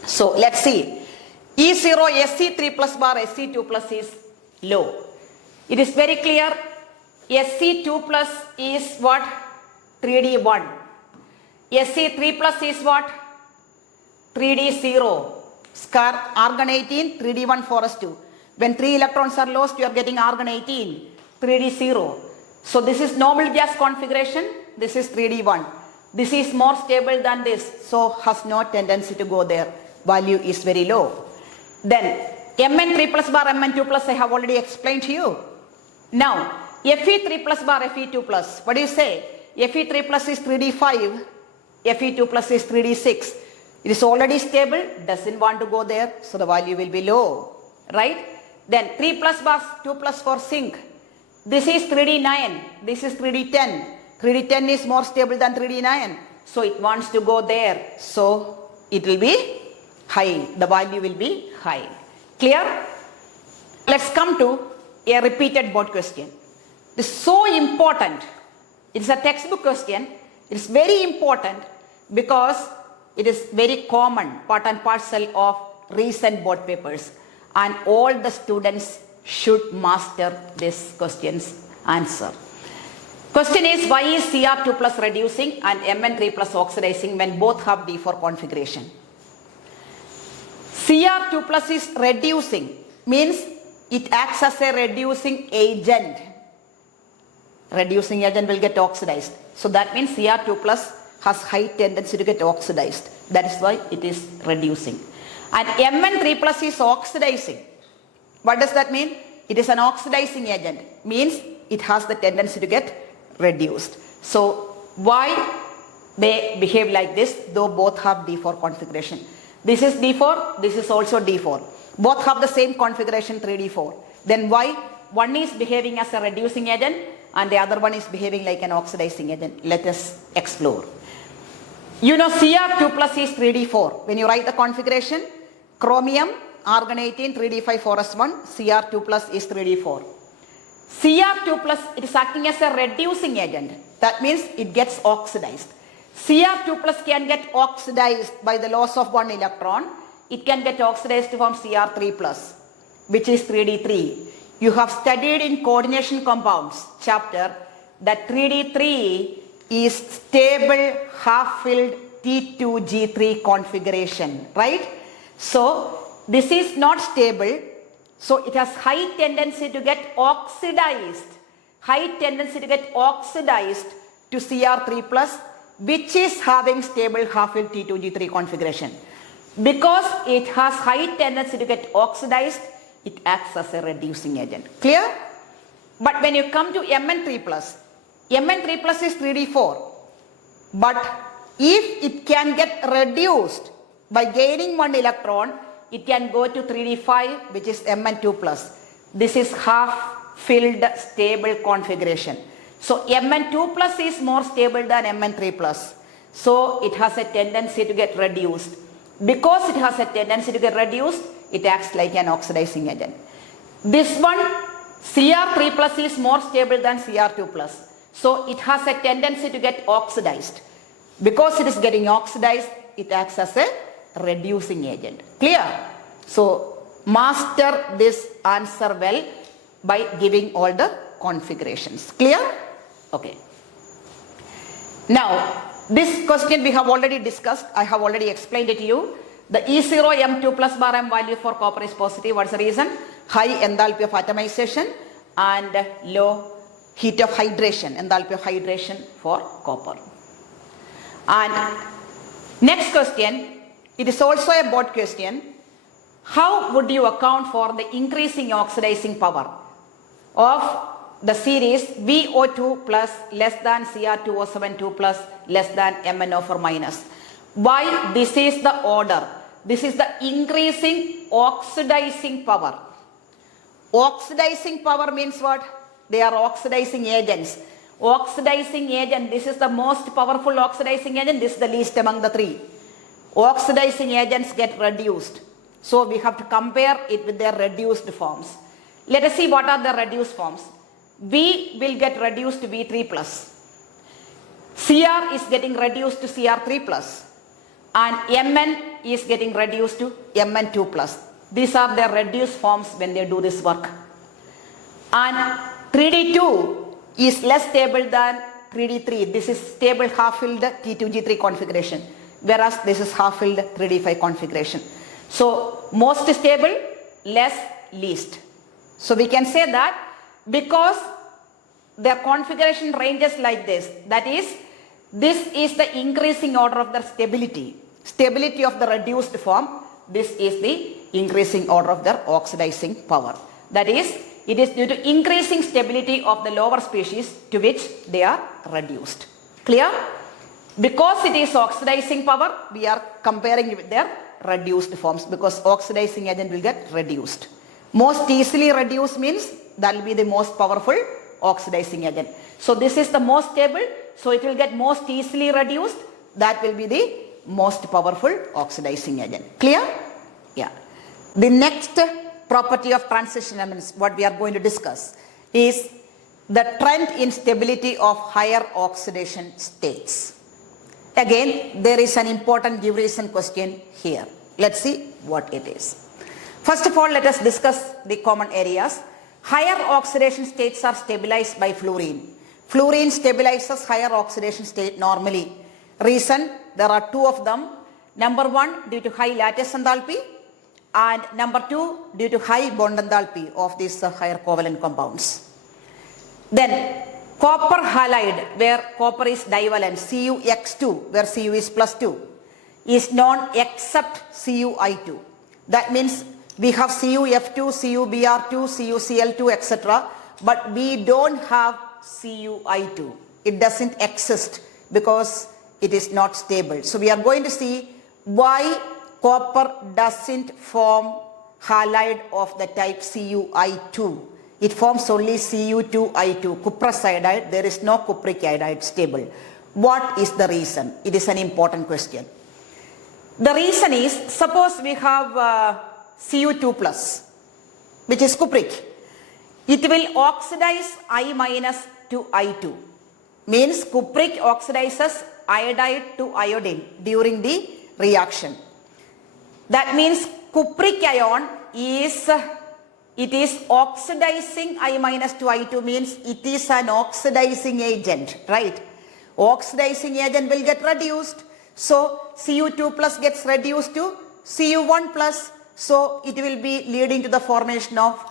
So let's see. E0 Sc3 plus bar Sc2 plus is low. It is very clear. Sc2 plus is what? 3D1. Sc3 plus is what? 3D0. Argon 18, 3D1 forest 2. When 3 electrons are lost, you are getting argon 18, 3D0. So this is noble gas configuration. This is 3D1. This is more stable than this, so has no tendency to go there. Value is very low. Then Mn3 plus bar Mn2 plus I have already explained to you. Now Fe3 plus bar Fe2 plus. What do you say? Fe3 plus is 3D5. Fe2 plus is 3D6. It is already stable, doesn't want to go there, so the value will be low, right? Then 3 plus bar 2 plus for zinc. This is 3D9, this is 3D10. 3D10 is more stable than 3D9, so it wants to go there, so it will be high, the value will be high. Clear? Let's come to a repeated board question. This is so important. It's a textbook question. It's very important because it is very common, part and parcel of recent board papers, and all the students should master this question's answer. Question is, why is Cr2 plus reducing and Mn3 plus oxidizing when both have D4 configuration? Cr2 plus is reducing, means it acts as a reducing agent. Reducing agent will get oxidized. So that means Cr2 plus has high tendency to get oxidized. That is why it is reducing. And Mn3 plus is oxidizing. What does that mean? It is an oxidizing agent. Means it has the tendency to get reduced. So why they behave like this, though both have D4 configuration. This is D4, this is also D4. Both have the same configuration 3D4. Then why? One is behaving as a reducing agent and the other one is behaving like an oxidizing agent. Let us explore. You know Cr2 plus is 3D4. When you write the configuration, chromium, argon 18, 3D5, 4s1, Cr2 plus is 3D4. Cr2 plus, it is acting as a reducing agent. That means it gets oxidized. Cr2 plus can get oxidized by the loss of one electron. It can get oxidized to form Cr3 plus, which is 3D3. You have studied in coordination compounds chapter that 3D3 is stable half-filled T2G3 configuration, right? So this is not stable. So it has high tendency to get oxidized. High tendency to get oxidized to Cr3 plus, which is having stable half-filled T2G3 configuration. Because it has high tendency to get oxidized, it acts as a reducing agent. Clear? But when you come to Mn3 plus is 3D4. But if it can get reduced by gaining one electron, it can go to 3D5, which is Mn2 plus. This is half-filled stable configuration. So Mn2 plus is more stable than Mn3 plus. So it has a tendency to get reduced. Because it has a tendency to get reduced, it acts like an oxidizing agent. This one, Cr3 plus is more stable than Cr2 plus. So it has a tendency to get oxidized. Because it is getting oxidized, it acts as a reducing agent. Clear? So master this answer well by giving all the configurations. Clear? Okay. Now, this question we have already discussed. I have already explained it to you. The E0 M2 plus bar M value for copper is positive. What's the reason? High enthalpy of atomization and low heat of hydration, enthalpy of hydration for copper. And next question, it is also a board question. How would you account for the increasing oxidizing power of the series VO2 plus less than Cr2O72 plus less than MnO4 minus? Why this is the order? This is the increasing oxidizing power. Oxidizing power means what? They are oxidizing agents. Oxidizing agent, this is the most powerful oxidizing agent, this is the least among the three. Oxidizing agents get reduced. So we have to compare it with their reduced forms. Let us see what are the reduced forms. V will get reduced to V3 plus. Cr is getting reduced to Cr3 plus. And Mn is getting reduced to Mn2 plus. These are the reduced forms when they do this work. And 3D2 is less stable than 3D3. This is stable half-filled T2G3 configuration. Whereas this is half-filled 3D5 configuration. So most stable, less, least. So we can say that because their configuration ranges like this, that is, this is the increasing order of their stability. Stability of the reduced form, this is the increasing order of their oxidizing power. That is, it is due to increasing stability of the lower species to which they are reduced. Clear? Because it is oxidizing power, we are comparing it with their reduced forms because oxidizing agent will get reduced. Most easily reduced means that will be the most powerful oxidizing agent. So this is the most stable, so it will get most easily reduced. That will be the most powerful oxidizing agent. Clear? Yeah. The next property of transition elements, what we are going to discuss, is the trend in stability of higher oxidation states. Again, there is an important give reason question here. Let's see what it is. First of all, let us discuss the common areas. Higher oxidation states are stabilized by fluorine. Fluorine stabilizes higher oxidation state normally. Reason, there are two of them. Number one, due to high lattice enthalpy, and number two, due to high bond enthalpy of these higher covalent compounds. Then, copper halide, where copper is divalent, CuX2, where Cu is plus 2, is known except CuI2. That means we have CuF2, CuBr2, CuCl2, etc. But we don't have CuI2. It doesn't exist because it is not stable. So we are going to see why copper doesn't form halide of the type CuI2. It forms only Cu2I2, cuprous iodide. There is no cupric iodide stable. What is the reason? It is an important question. The reason is, suppose we have Cu2 plus, which is cupric. It will oxidize I minus to I2. Means cupric oxidizes iodide to iodine during the reaction. That means cupric ion is oxidizing I minus to I2, means it is an oxidizing agent, right? Oxidizing agent will get reduced. So Cu2 plus gets reduced to Cu1 plus. So it will be leading to the formation of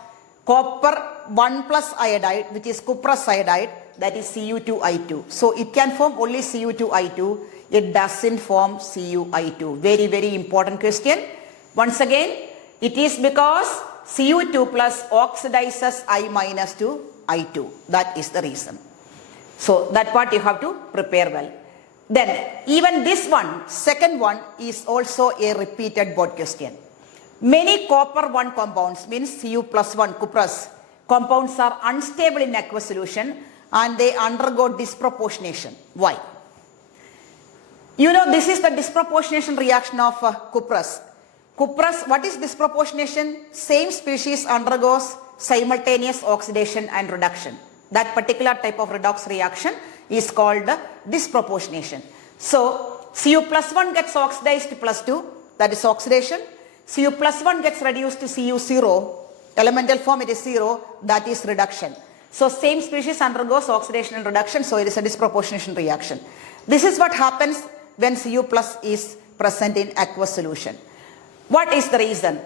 copper 1 plus iodide, which is cuprous iodide, that is Cu2I2. So it can form only Cu2I2. It doesn't form CuI2. Very, very important question. Once again, it is because Cu2 plus oxidizes I minus to I2. That is the reason. So that part you have to prepare well. Then even this one, second one, is also a repeated board question. Many copper 1 compounds, means Cu plus 1 cuprous compounds, are unstable in aqueous solution and they undergo disproportionation. Why? You know, this is the disproportionation reaction of cuprous. Cuprous, what is disproportionation? Same species undergoes simultaneous oxidation and reduction. That particular type of redox reaction is called disproportionation. So Cu plus 1 gets oxidized to plus 2, that is oxidation. Cu plus 1 gets reduced to Cu0, elemental form it is 0, that is reduction. So same species undergoes oxidation and reduction, so it is a disproportionation reaction. This is what happens when Cu plus is present in aqueous solution. What is the reason?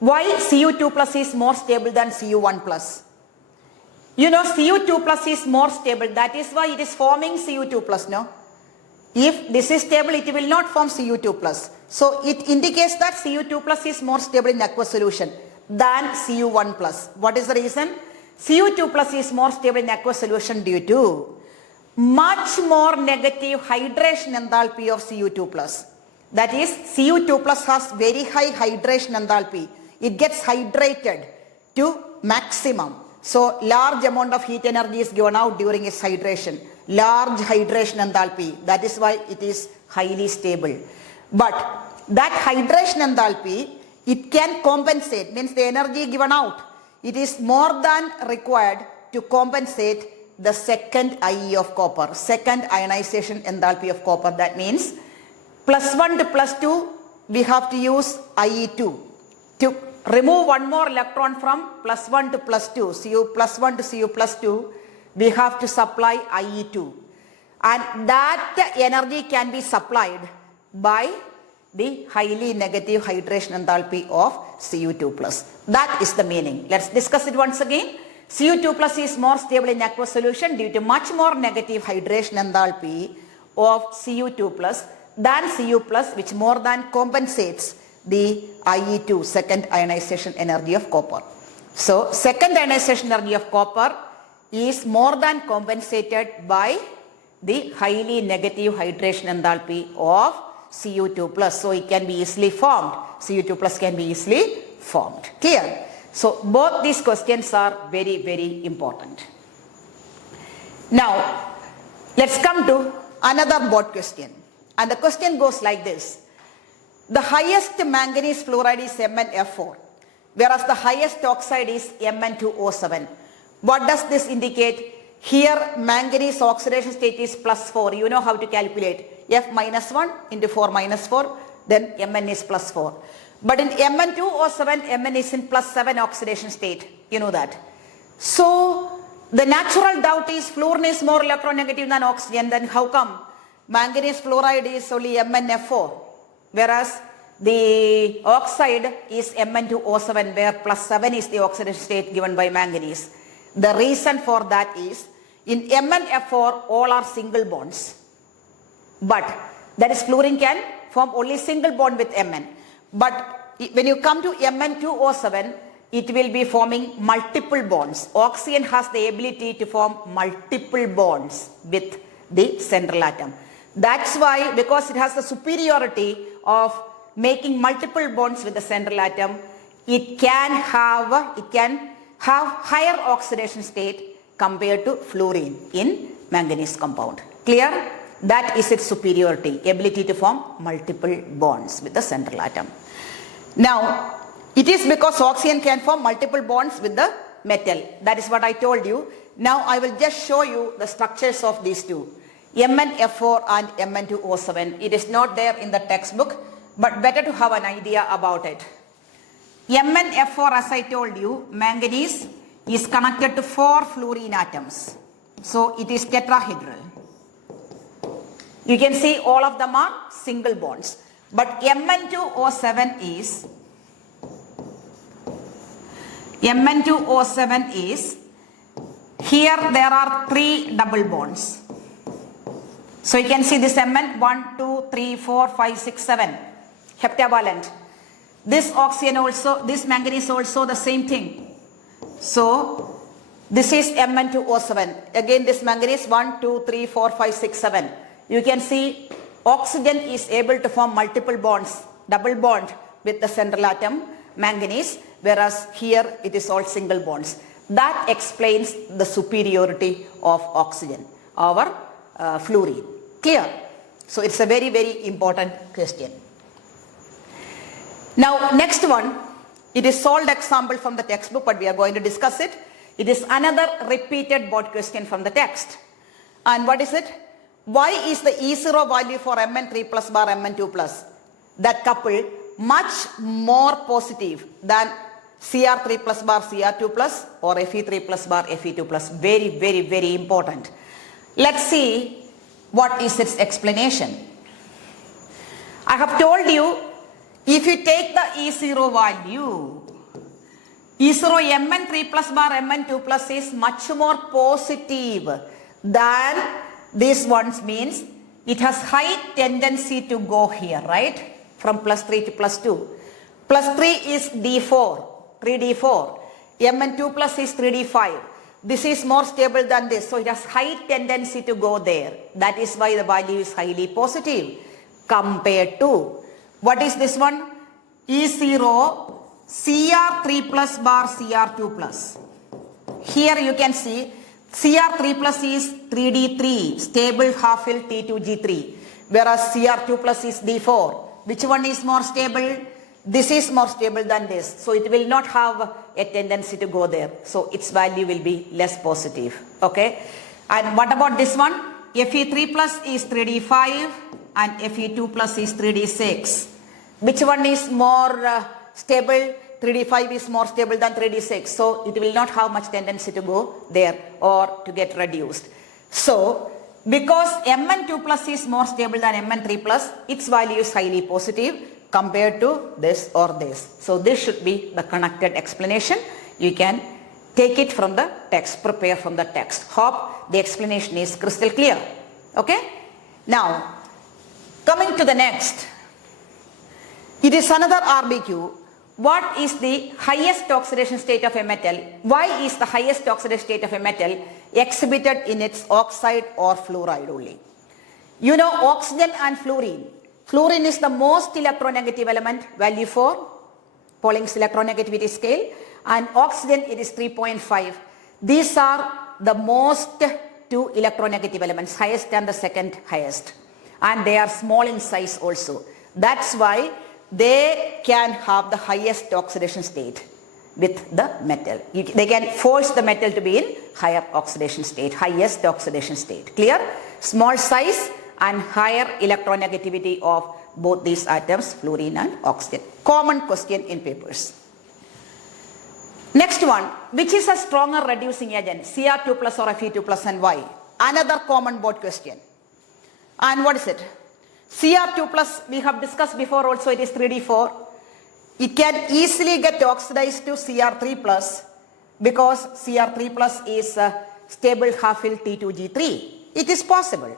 Why Cu2 plus is more stable than Cu1 plus? You know, Cu2 plus is more stable, that is why it is forming Cu2 plus, no? If this is stable, it will not form Cu2 plus. So it indicates that Cu2 plus is more stable in aqueous solution than Cu1 plus. What is the reason? Cu2 plus is more stable in aqueous solution due to much more negative hydration enthalpy of Cu2 plus. That is, Cu2 plus has very high hydration enthalpy. It gets hydrated to maximum. So large amount of heat energy is given out during its hydration. Large hydration enthalpy. That is why it is highly stable. But that hydration enthalpy, it can compensate, means the energy given out, it is more than required to compensate the second IE of copper, second ionization enthalpy of copper. That means plus 1 to plus 2, we have to use IE2. To remove one more electron from plus 1 to plus 2, Cu plus 1 to Cu plus 2, we have to supply IE2. And that energy can be supplied by the highly negative hydration enthalpy of Cu2 plus. That is the meaning. Let's discuss it once again. Cu2 plus is more stable in aqueous solution due to much more negative hydration enthalpy of Cu2 plus than Cu plus, which more than compensates the IE2, second ionization energy of copper. So second ionization energy of copper is more than compensated by the highly negative hydration enthalpy of Cu2 plus. So it can be easily formed. Cu2 plus can be easily formed. Clear? So both these questions are very, very important. Now let's come to another board question. And the question goes like this. The highest manganese fluoride is MnF4, whereas the highest oxide is Mn2O7. What does this indicate? Here manganese oxidation state is plus 4. You know how to calculate. F minus 1 into 4 minus 4, then Mn is plus 4. But in Mn2O7, Mn is in plus 7 oxidation state. You know that. So the natural doubt is fluorine is more electronegative than oxygen. Then how come manganese fluoride is only MnF4, whereas the oxide is Mn2O7, where plus 7 is the oxidation state given by manganese? The reason for that is in MnF4 all are single bonds, but that is fluorine can form only single bond with Mn. But when you come to Mn2O7, it will be forming multiple bonds. Oxygen has the ability to form multiple bonds with the central atom. That's why, because it has the superiority of making multiple bonds with the central atom, it can have higher oxidation state compared to fluorine in manganese compound. Clear? That is its superiority, ability to form multiple bonds with the central atom. Now, it is because oxygen can form multiple bonds with the metal. That is what I told you. Now I will just show you the structures of these two, MnF4 and Mn2O7. It is not there in the textbook, but better to have an idea about it. MnF4, as I told you, manganese is connected to 4 fluorine atoms. So it is tetrahedral. You can see all of them are single bonds. But Mn2O7 is, here there are 3 double bonds. So you can see this Mn, 1, 2, 3, 4, 5, 6, 7, heptavalent. This oxygen also, this manganese also the same thing. So this is Mn2O7. Again this manganese, 1, 2, 3, 4, 5, 6, 7. You can see oxygen is able to form multiple bonds, double bond with the central atom, manganese, whereas here it is all single bonds. That explains the superiority of oxygen over fluorine. Clear? So it's a very, very important question. Now next one, it is solved example from the textbook, but we are going to discuss it. It is another repeated board question from the text. And what is it? Why is the E0 value for Mn3 plus bar Mn2 plus, that couple, much more positive than Cr3 plus bar Cr2 plus or Fe3 plus bar Fe2 plus? Very, very, very important. Let's see what is its explanation. I have told you, if you take the E0 value, E0 Mn3 plus bar Mn2 plus is much more positive than this one, means it has high tendency to go here, right? From plus 3 to plus 2. Plus 3 is D4, 3D4. Mn2 plus is 3D5. This is more stable than this, so it has high tendency to go there. That is why the value is highly positive compared to, what is this one? E0 Cr3 plus bar Cr2 plus. Here you can see Cr3 plus is 3D3, stable half-fill T2G3, whereas Cr2 plus is D4. Which one is more stable? This is more stable than this, so it will not have a tendency to go there. So its value will be less positive. Okay. And what about this one? Fe3 plus is 3D5 and Fe2 plus is 3D6. Which one is more stable? 3D5 is more stable than 3D6, so it will not have much tendency to go there or to get reduced. So because Mn2 plus is more stable than Mn3 plus, its value is highly positive compared to this or this. So this should be the connected explanation. You can take it from the text, prepare from the text. Hope the explanation is crystal clear. Okay? Now, coming to the next, it is another RBQ. What is the highest oxidation state of a metal? Why is the highest oxidation state of a metal exhibited in its oxide or fluoride only? You know oxygen and fluorine. Fluorine is the most electronegative element, value 4, Pauling's electronegativity scale, and oxygen it is 3.5. These are the most 2 electronegative elements, highest and the second highest. And they are small in size also. That's why they can have the highest oxidation state with the metal. They can force the metal to be in higher oxidation state, highest oxidation state. Clear? Small size and higher electronegativity of both these atoms, fluorine and oxygen. Common question in papers. Next one, which is a stronger reducing agent, Cr2 plus or Fe2 plus, and why? Another common board question. And what is it? Cr2 plus, we have discussed before also, it is 3D4. It can easily get oxidized to Cr3 plus because Cr3 plus is a stable half-fill T2G3. It is possible.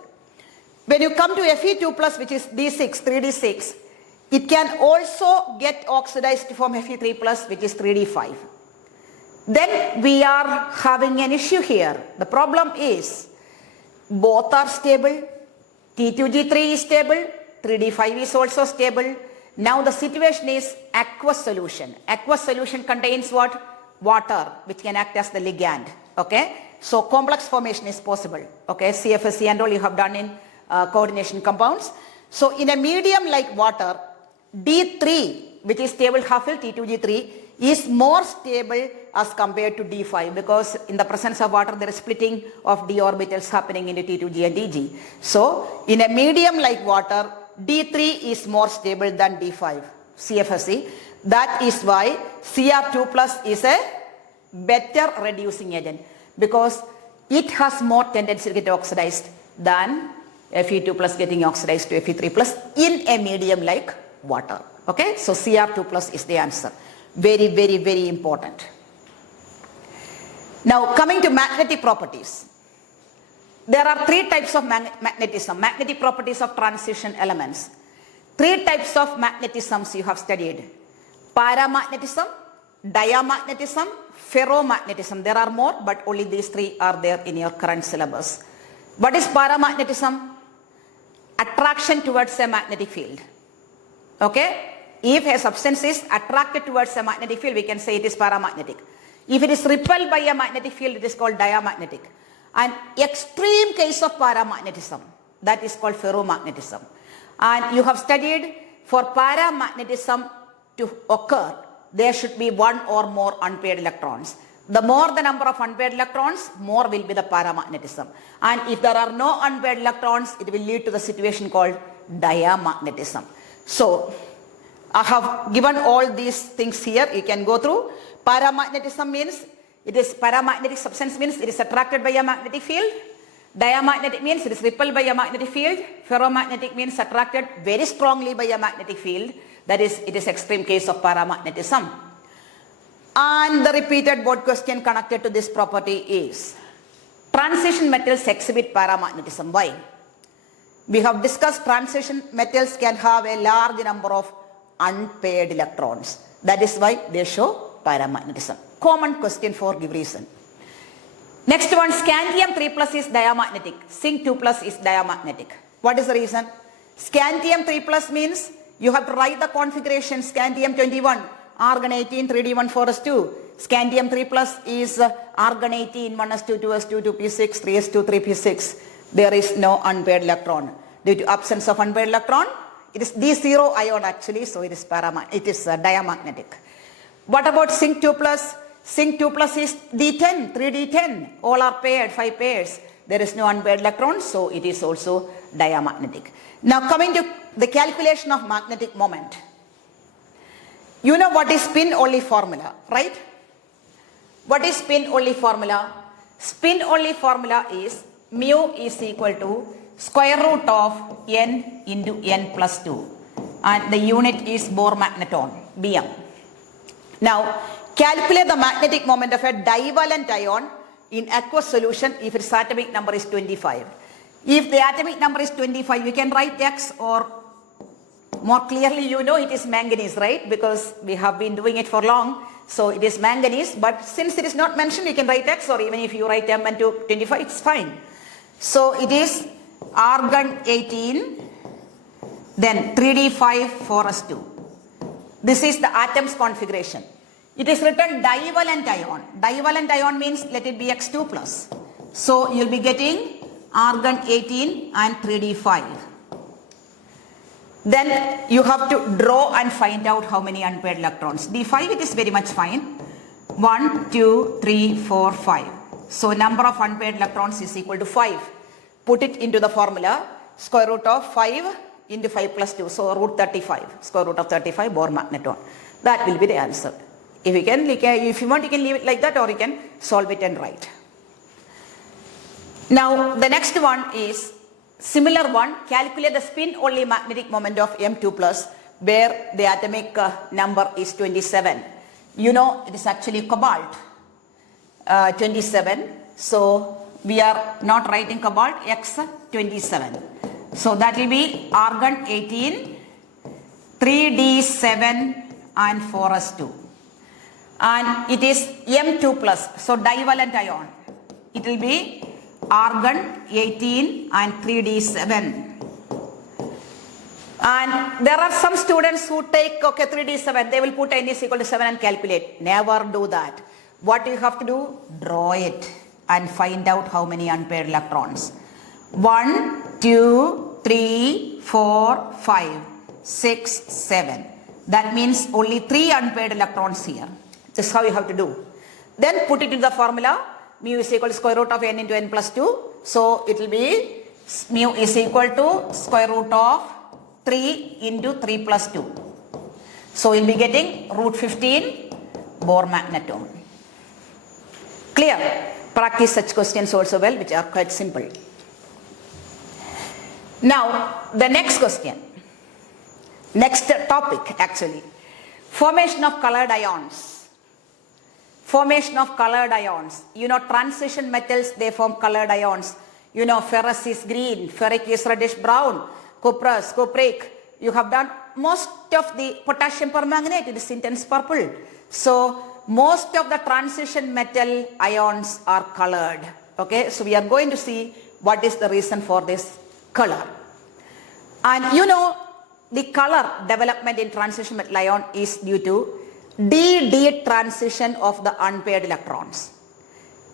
When you come to Fe2 plus, which is D6, 3D6, it can also get oxidized to form Fe3 plus, which is 3D5. Then we are having an issue here. The problem is both are stable, T2G3 is stable, 3D5 is also stable. Now the situation is aqueous solution. Aqueous solution contains what? Water, which can act as the ligand. Okay, so complex formation is possible. Okay, CFSE and all you have done in coordination compounds. So in a medium like water, D3, which is stable half-filled T2G3, is more stable as compared to D5 because in the presence of water there is splitting of d orbitals happening into T2G and Dg. So in a medium like water, D3 is more stable than D5, CFSE. That is why Cr2 plus is a better reducing agent because it has more tendency to get oxidized than Fe2 plus getting oxidized to Fe3 plus in a medium like water. Okay, so Cr2 plus is the answer. Very, very, very important. Now coming to magnetic properties. There are three types of magnetism, magnetic properties of transition elements. Three types of magnetisms you have studied. Paramagnetism, diamagnetism, ferromagnetism. There are more, but only these three are there in your current syllabus. What is paramagnetism? Attraction towards a magnetic field. Okay? If a substance is attracted towards a magnetic field, we can say it is paramagnetic. If it is repelled by a magnetic field, it is called diamagnetic. An extreme case of paramagnetism, that is called ferromagnetism. And you have studied for paramagnetism to occur, there should be one or more unpaired electrons. The more the number of unpaired electrons, more will be the paramagnetism. And if there are no unpaired electrons, it will lead to the situation called diamagnetism. So, I have given all these things here. You can go through. Paramagnetism means it is paramagnetic substance means it is attracted by a magnetic field. Diamagnetic means it is repelled by a magnetic field. Ferromagnetic means attracted very strongly by a magnetic field. That is, it is extreme case of paramagnetism. And the repeated board question connected to this property is, transition metals exhibit paramagnetism. Why? We have discussed transition metals can have a large number of unpaired electrons. That is why they show paramagnetism. Common question for give reason. Next one, scandium 3 plus is diamagnetic. Zinc 2 plus is diamagnetic. What is the reason? Scandium 3 plus means you have to write the configuration scandium 21, argon 18, 3d1, 4s2. Scandium 3 plus is argon 18, 1s2, 2s2, 2p6, 3s2, 3p6. There is no unpaired electron. Due to absence of unpaired electron, it is D0 ion actually, so it is diamagnetic. What about zinc 2 plus? Zinc 2 plus is D10, 3D10. All are paired, 5 pairs. There is no unpaired electron, so it is also diamagnetic. Now coming to the calculation of magnetic moment. You know what is spin-only formula, right? What is spin-only formula? Spin-only formula is mu is equal to square root of n into n plus 2. And the unit is Bohr magneton, Bm. Now, calculate the magnetic moment of a divalent ion in aqueous solution if its atomic number is 25. If the atomic number is 25, we can write X, or more clearly you know it is manganese, right? Because we have been doing it for long. So it is manganese, but since it is not mentioned, you can write X, or even if you write M and 25, it's fine. So it is argon 18, then 3d5, 4s2. This is the atom's configuration. It is written divalent ion. Divalent ion means let it be X2 plus. So you'll be getting argon 18 and 3d5. Then you have to draw and find out how many unpaired electrons. D5 it is very much fine. 1, 2, 3, 4, 5. So number of unpaired electrons is equal to 5. Put it into the formula. Square root of 5 into 5 plus 2. So root 35. Square root of 35 Bohr magneton. That will be the answer. If you want, you can leave it like that, or you can solve it and write. Now the next one is similar one. Calculate the spin-only magnetic moment of M2 plus, where the atomic number is 27. You know it is actually cobalt 27. So we are not writing cobalt, X27. So that will be argon 18, 3d7 and 4s2. And it is M2 plus, so divalent ion. It will be argon 18 and 3d7. And there are some students who take, 3d7, they will put n is equal to 7 and calculate. Never do that. What you have to do? Draw it and find out how many unpaired electrons. 1, 2, 3, 4, 5, 6, 7. That means only 3 unpaired electrons here. This is how you have to do. Then put it in the formula. Mu is equal to square root of n into n plus 2. So it will be mu is equal to square root of 3 into 3 plus 2. So we'll be getting root 15 Bohr magneton. Clear? Practice such questions also well, which are quite simple. Now, the next question. Next topic actually. Formation of colored ions. Formation of colored ions. You know, transition metals, they form colored ions. You know, ferrous is green, ferric is reddish brown, cuprous, cupric. You have done most of the potassium permanganate, it is intense purple. So, most of the transition metal ions are colored. Okay, so we are going to see what is the reason for this color. And you know, the color development in transition metal ion is due to d-d transition of the unpaired electrons.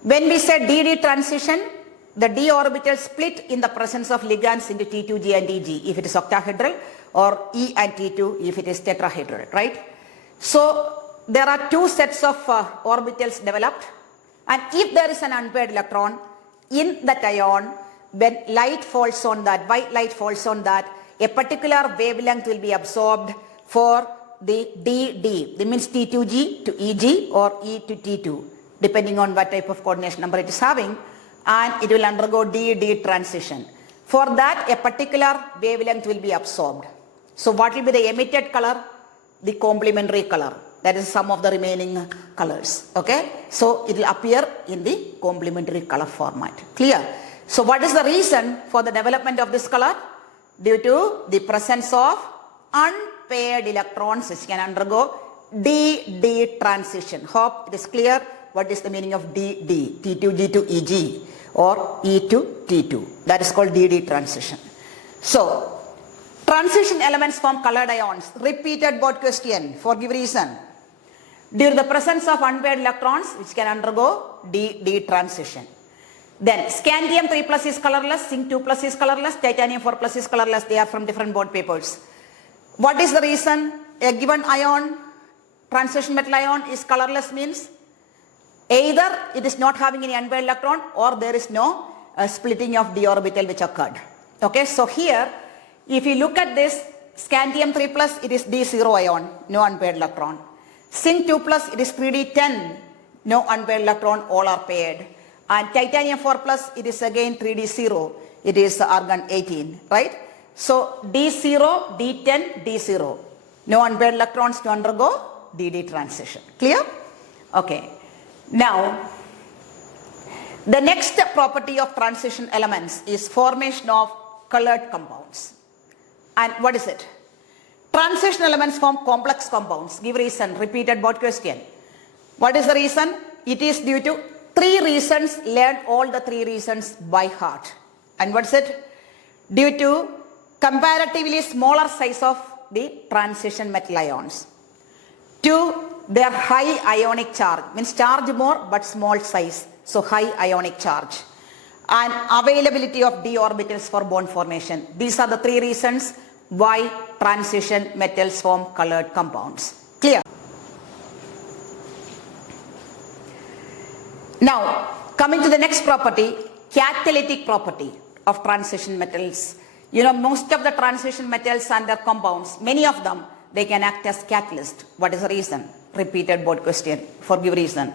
When we say d-d transition, the d orbital split in the presence of ligands into T2G and Tg if it is octahedral, or E and T2 if it is tetrahedral, right? So there are 2 sets of orbitals developed, and if there is an unpaired electron in that ion, when light falls on that, white light falls on that, a particular wavelength will be absorbed for the DD. That means T2G to EG or E to T2, depending on what type of coordination number it is having, and it will undergo DD transition. For that, a particular wavelength will be absorbed. So what will be the emitted color? The complementary color. That is some of the remaining colors. Okay? So it will appear in the complementary color format. Clear? So what is the reason for the development of this color? Due to the presence of unpaired electrons which can undergo d-d transition. Hope it is clear what is the meaning of d-d, T2G to EG or E to T2. That is called d-d transition. So, transition elements form colored ions. Repeated board question for give reason. Due to the presence of unpaired electrons which can undergo d-d transition. Then scandium 3 plus is colorless, zinc 2 plus is colorless, titanium 4 plus is colorless. They are from different board papers. What is the reason a given ion, transition metal ion, is colorless? Means either it is not having any unpaired electron or there is no splitting of d orbital which occurred. Okay, so here if you look at this, scandium 3 plus, it is d0 ion, no unpaired electron. Zinc 2 plus, it is 3d10, no unpaired electron, all are paired. And titanium 4 plus, it is again 3d0, it is argon 18, right? So d0, d10, d0, no unpaired electrons to undergo dd transition. Clear? Okay. Now, the next property of transition elements is formation of colored compounds. And what is it? Transition elements form complex compounds. Give reason. Repeated board question. What is the reason? It is due to 3 reasons. Learn all the 3 reasons by heart. And what's it? Due to comparatively smaller size of the transition metal ions. 2, their high ionic charge. Means charge more but small size. So high ionic charge. And availability of d orbitals for bond formation. These are the 3 reasons why transition metals form colored compounds. Clear? Now, coming to the next property, catalytic property of transition metals. You know, most of the transition metals and their compounds, many of them, they can act as catalyst. What is the reason? Repeated board question for give reason.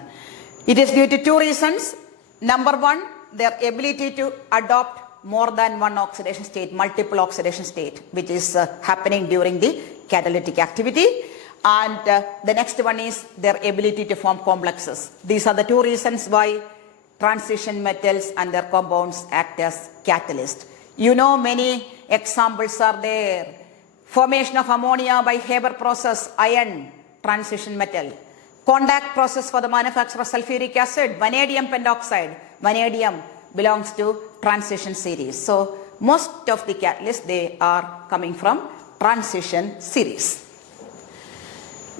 It is due to 2 reasons. Number 1, their ability to adopt more than one oxidation state, multiple oxidation state, which is happening during the catalytic activity. And the next one is their ability to form complexes. These are the 2 reasons why transition metals and their compounds act as catalyst. You know, many examples are there. Formation of ammonia by Haber process, iron, transition metal. Contact process for the manufacture of sulfuric acid, vanadium pentoxide. Vanadium belongs to transition series. So most of the catalysts, they are coming from transition series.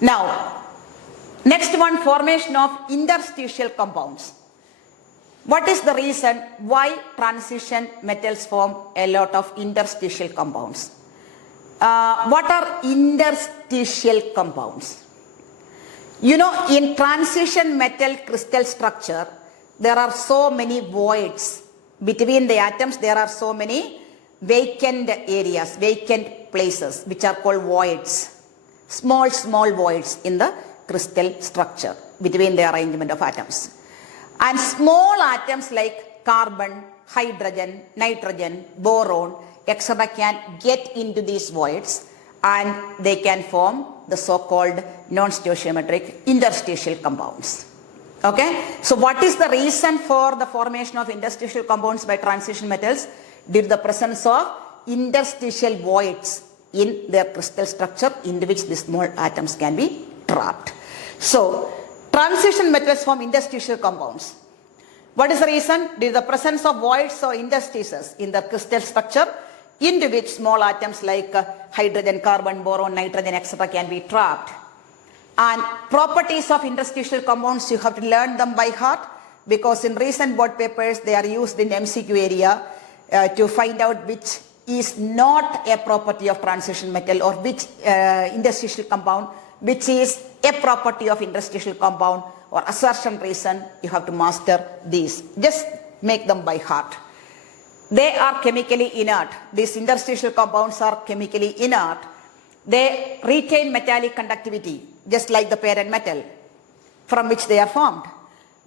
Now, next one, formation of interstitial compounds. What is the reason why transition metals form a lot of interstitial compounds? What are interstitial compounds? You know, in transition metal crystal structure, there are so many voids. Between the atoms, there are so many vacant areas, vacant places, which are called voids. Small voids in the crystal structure between the arrangement of atoms. And small atoms like carbon, hydrogen, nitrogen, boron, etc. can get into these voids and they can form the so-called non-stoichiometric interstitial compounds. Okay? So what is the reason for the formation of interstitial compounds by transition metals? Due to the presence of interstitial voids in their crystal structure into which these small atoms can be trapped. So, transition metals form interstitial compounds. What is the reason? Due to the presence of voids or interstices in the crystal structure into which small atoms like hydrogen, carbon, boron, nitrogen, etc. can be trapped. And properties of interstitial compounds, you have to learn them by heart, because in recent board papers they are used in MCQ area to find out which is not a property of transition metal or which interstitial compound which is a property of interstitial compound, or assertion reason. You have to master these. Just make them by heart. They are chemically inert. These interstitial compounds are chemically inert. They retain metallic conductivity, just like the parent metal from which they are formed.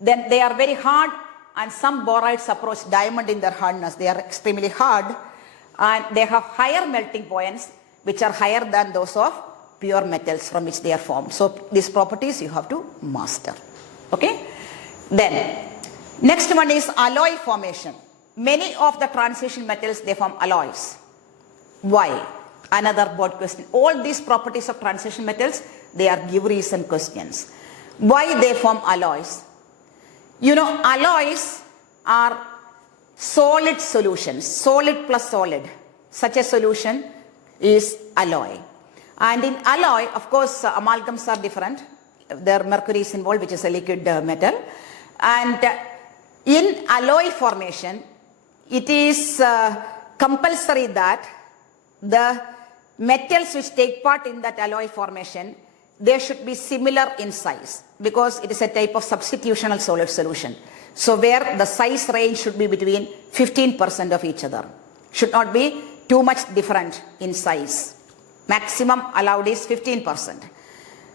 Then they are very hard, and some borides approach diamond in their hardness. They are extremely hard, and they have higher melting points, which are higher than those of pure metals from which they are formed. So these properties you have to master. Okay? Then, next one is alloy formation. Many of the transition metals, they form alloys. Why? Another board question. All these properties of transition metals, they are give reason questions. Why they form alloys? You know, alloys are solid solutions, solid plus solid. Such a solution is alloy. And in alloy, of course, amalgams are different. There mercury is involved, which is a liquid metal. And in alloy formation, it is compulsory that the metals which take part in that alloy formation, they should be similar in size, because it is a type of substitutional solid solution. So where the size range should be between 15% of each other. Should not be too much different in size. Maximum allowed is 15%.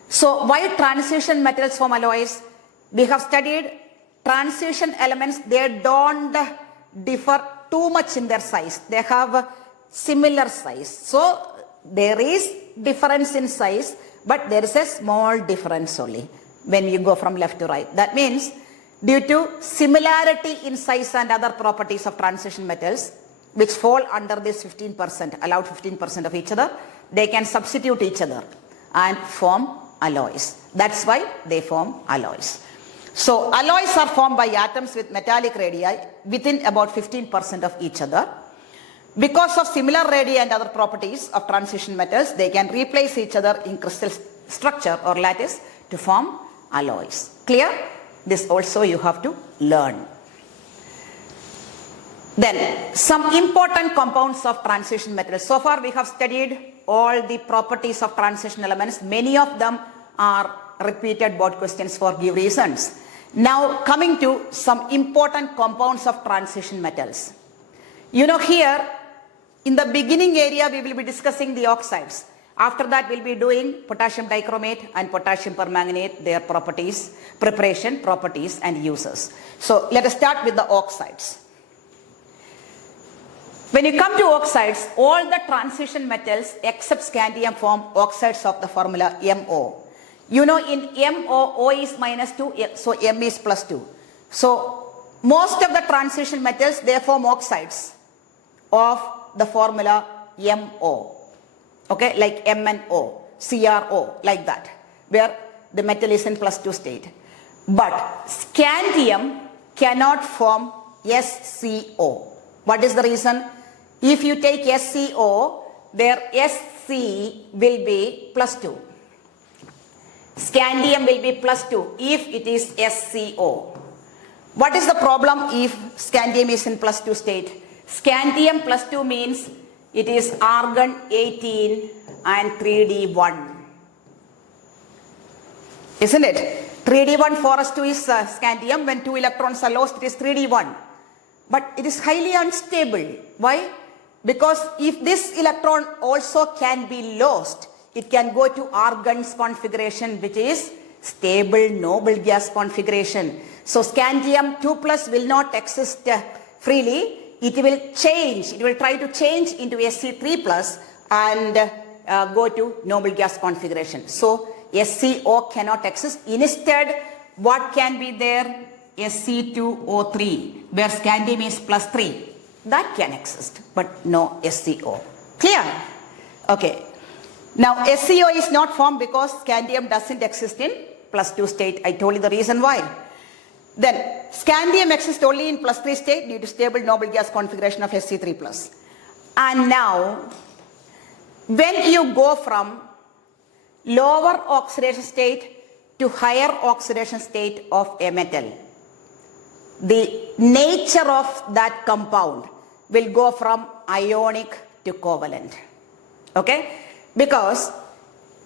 So why transition metals form alloys? We have studied transition elements, they don't differ too much in their size. They have similar size. So there is difference in size, but there is a small difference only when you go from left to right. That means due to similarity in size and other properties of transition metals, which fall under this 15%, allowed 15% of each other, they can substitute each other and form alloys. That's why they form alloys. So alloys are formed by atoms with metallic radii within about 15% of each other. Because of similar radii and other properties of transition metals, they can replace each other in crystal structure or lattice to form alloys. Clear? This also you have to learn. Then, some important compounds of transition metals. So far we have studied all the properties of transition elements. Many of them are repeated board questions for give reasons. Now coming to some important compounds of transition metals. You know, here in the beginning area we will be discussing the oxides. After that we'll be doing potassium dichromate and potassium permanganate, their properties, preparation, properties and uses. So let us start with the oxides. When you come to oxides, all the transition metals except scandium form oxides of the formula MO. You know, in MO, O is minus 2, so M is plus 2. So most of the transition metals, they form oxides of the formula MO. Okay, like MnO, CrO, like that, where the metal is in plus 2 state. But scandium cannot form SCO. What is the reason? If you take SCO, their S Sc will be plus 2. Scandium will be plus 2 if it is SCO. What is the problem if scandium is in plus 2 state? Scandium plus 2 means it is argon 18 and 3d1. Isn't it? 3d1 for us 2 is scandium. When 2 electrons are lost, it is 3d1. But it is highly unstable. Why? Because if this electron also can be lost, it can go to argon's configuration, which is stable noble gas configuration. So scandium 2 plus will not exist freely. It will change. It will try to change into Sc3 plus and go to noble gas configuration. So SCO cannot exist. Instead, what can be there? Sc2O3, where scandium is plus 3. That can exist, but no SCO. Clear? Okay. Now SCO is not formed because scandium doesn't exist in plus 2 state. I told you the reason why. Then scandium exists only in plus 3 state due to stable noble gas configuration of Sc3 plus. And now, when you go from lower oxidation state to higher oxidation state of a metal, the nature of that compound will go from ionic to covalent. Okay? Because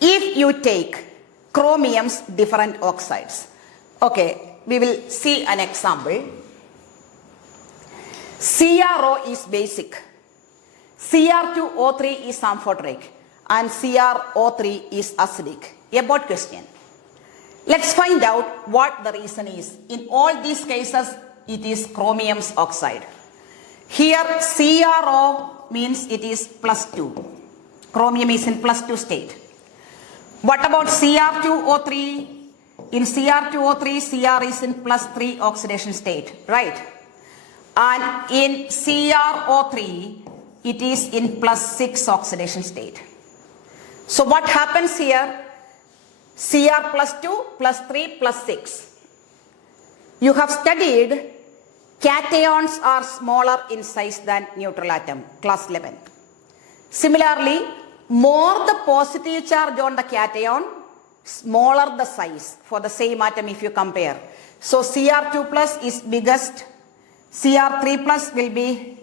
if you take chromium's different oxides, okay, we will see an example. CrO is basic, Cr2O3 is amphoteric, and CrO3 is acidic. A broad question. Let's find out what the reason is. In all these cases, it is chromium's oxide. Here CrO means it is plus 2. Chromium is in plus 2 state. What about Cr2O3? In Cr2O3, Cr is in plus 3 oxidation state, right? And in CrO3, it is in plus 6 oxidation state. So what happens here? Cr plus 2 plus 3 plus 6. You have studied cations are smaller in size than neutral atom, class 11. Similarly, more the positive charge on the cation, smaller the size for the same atom if you compare. So Cr2 plus is biggest, Cr3 plus will be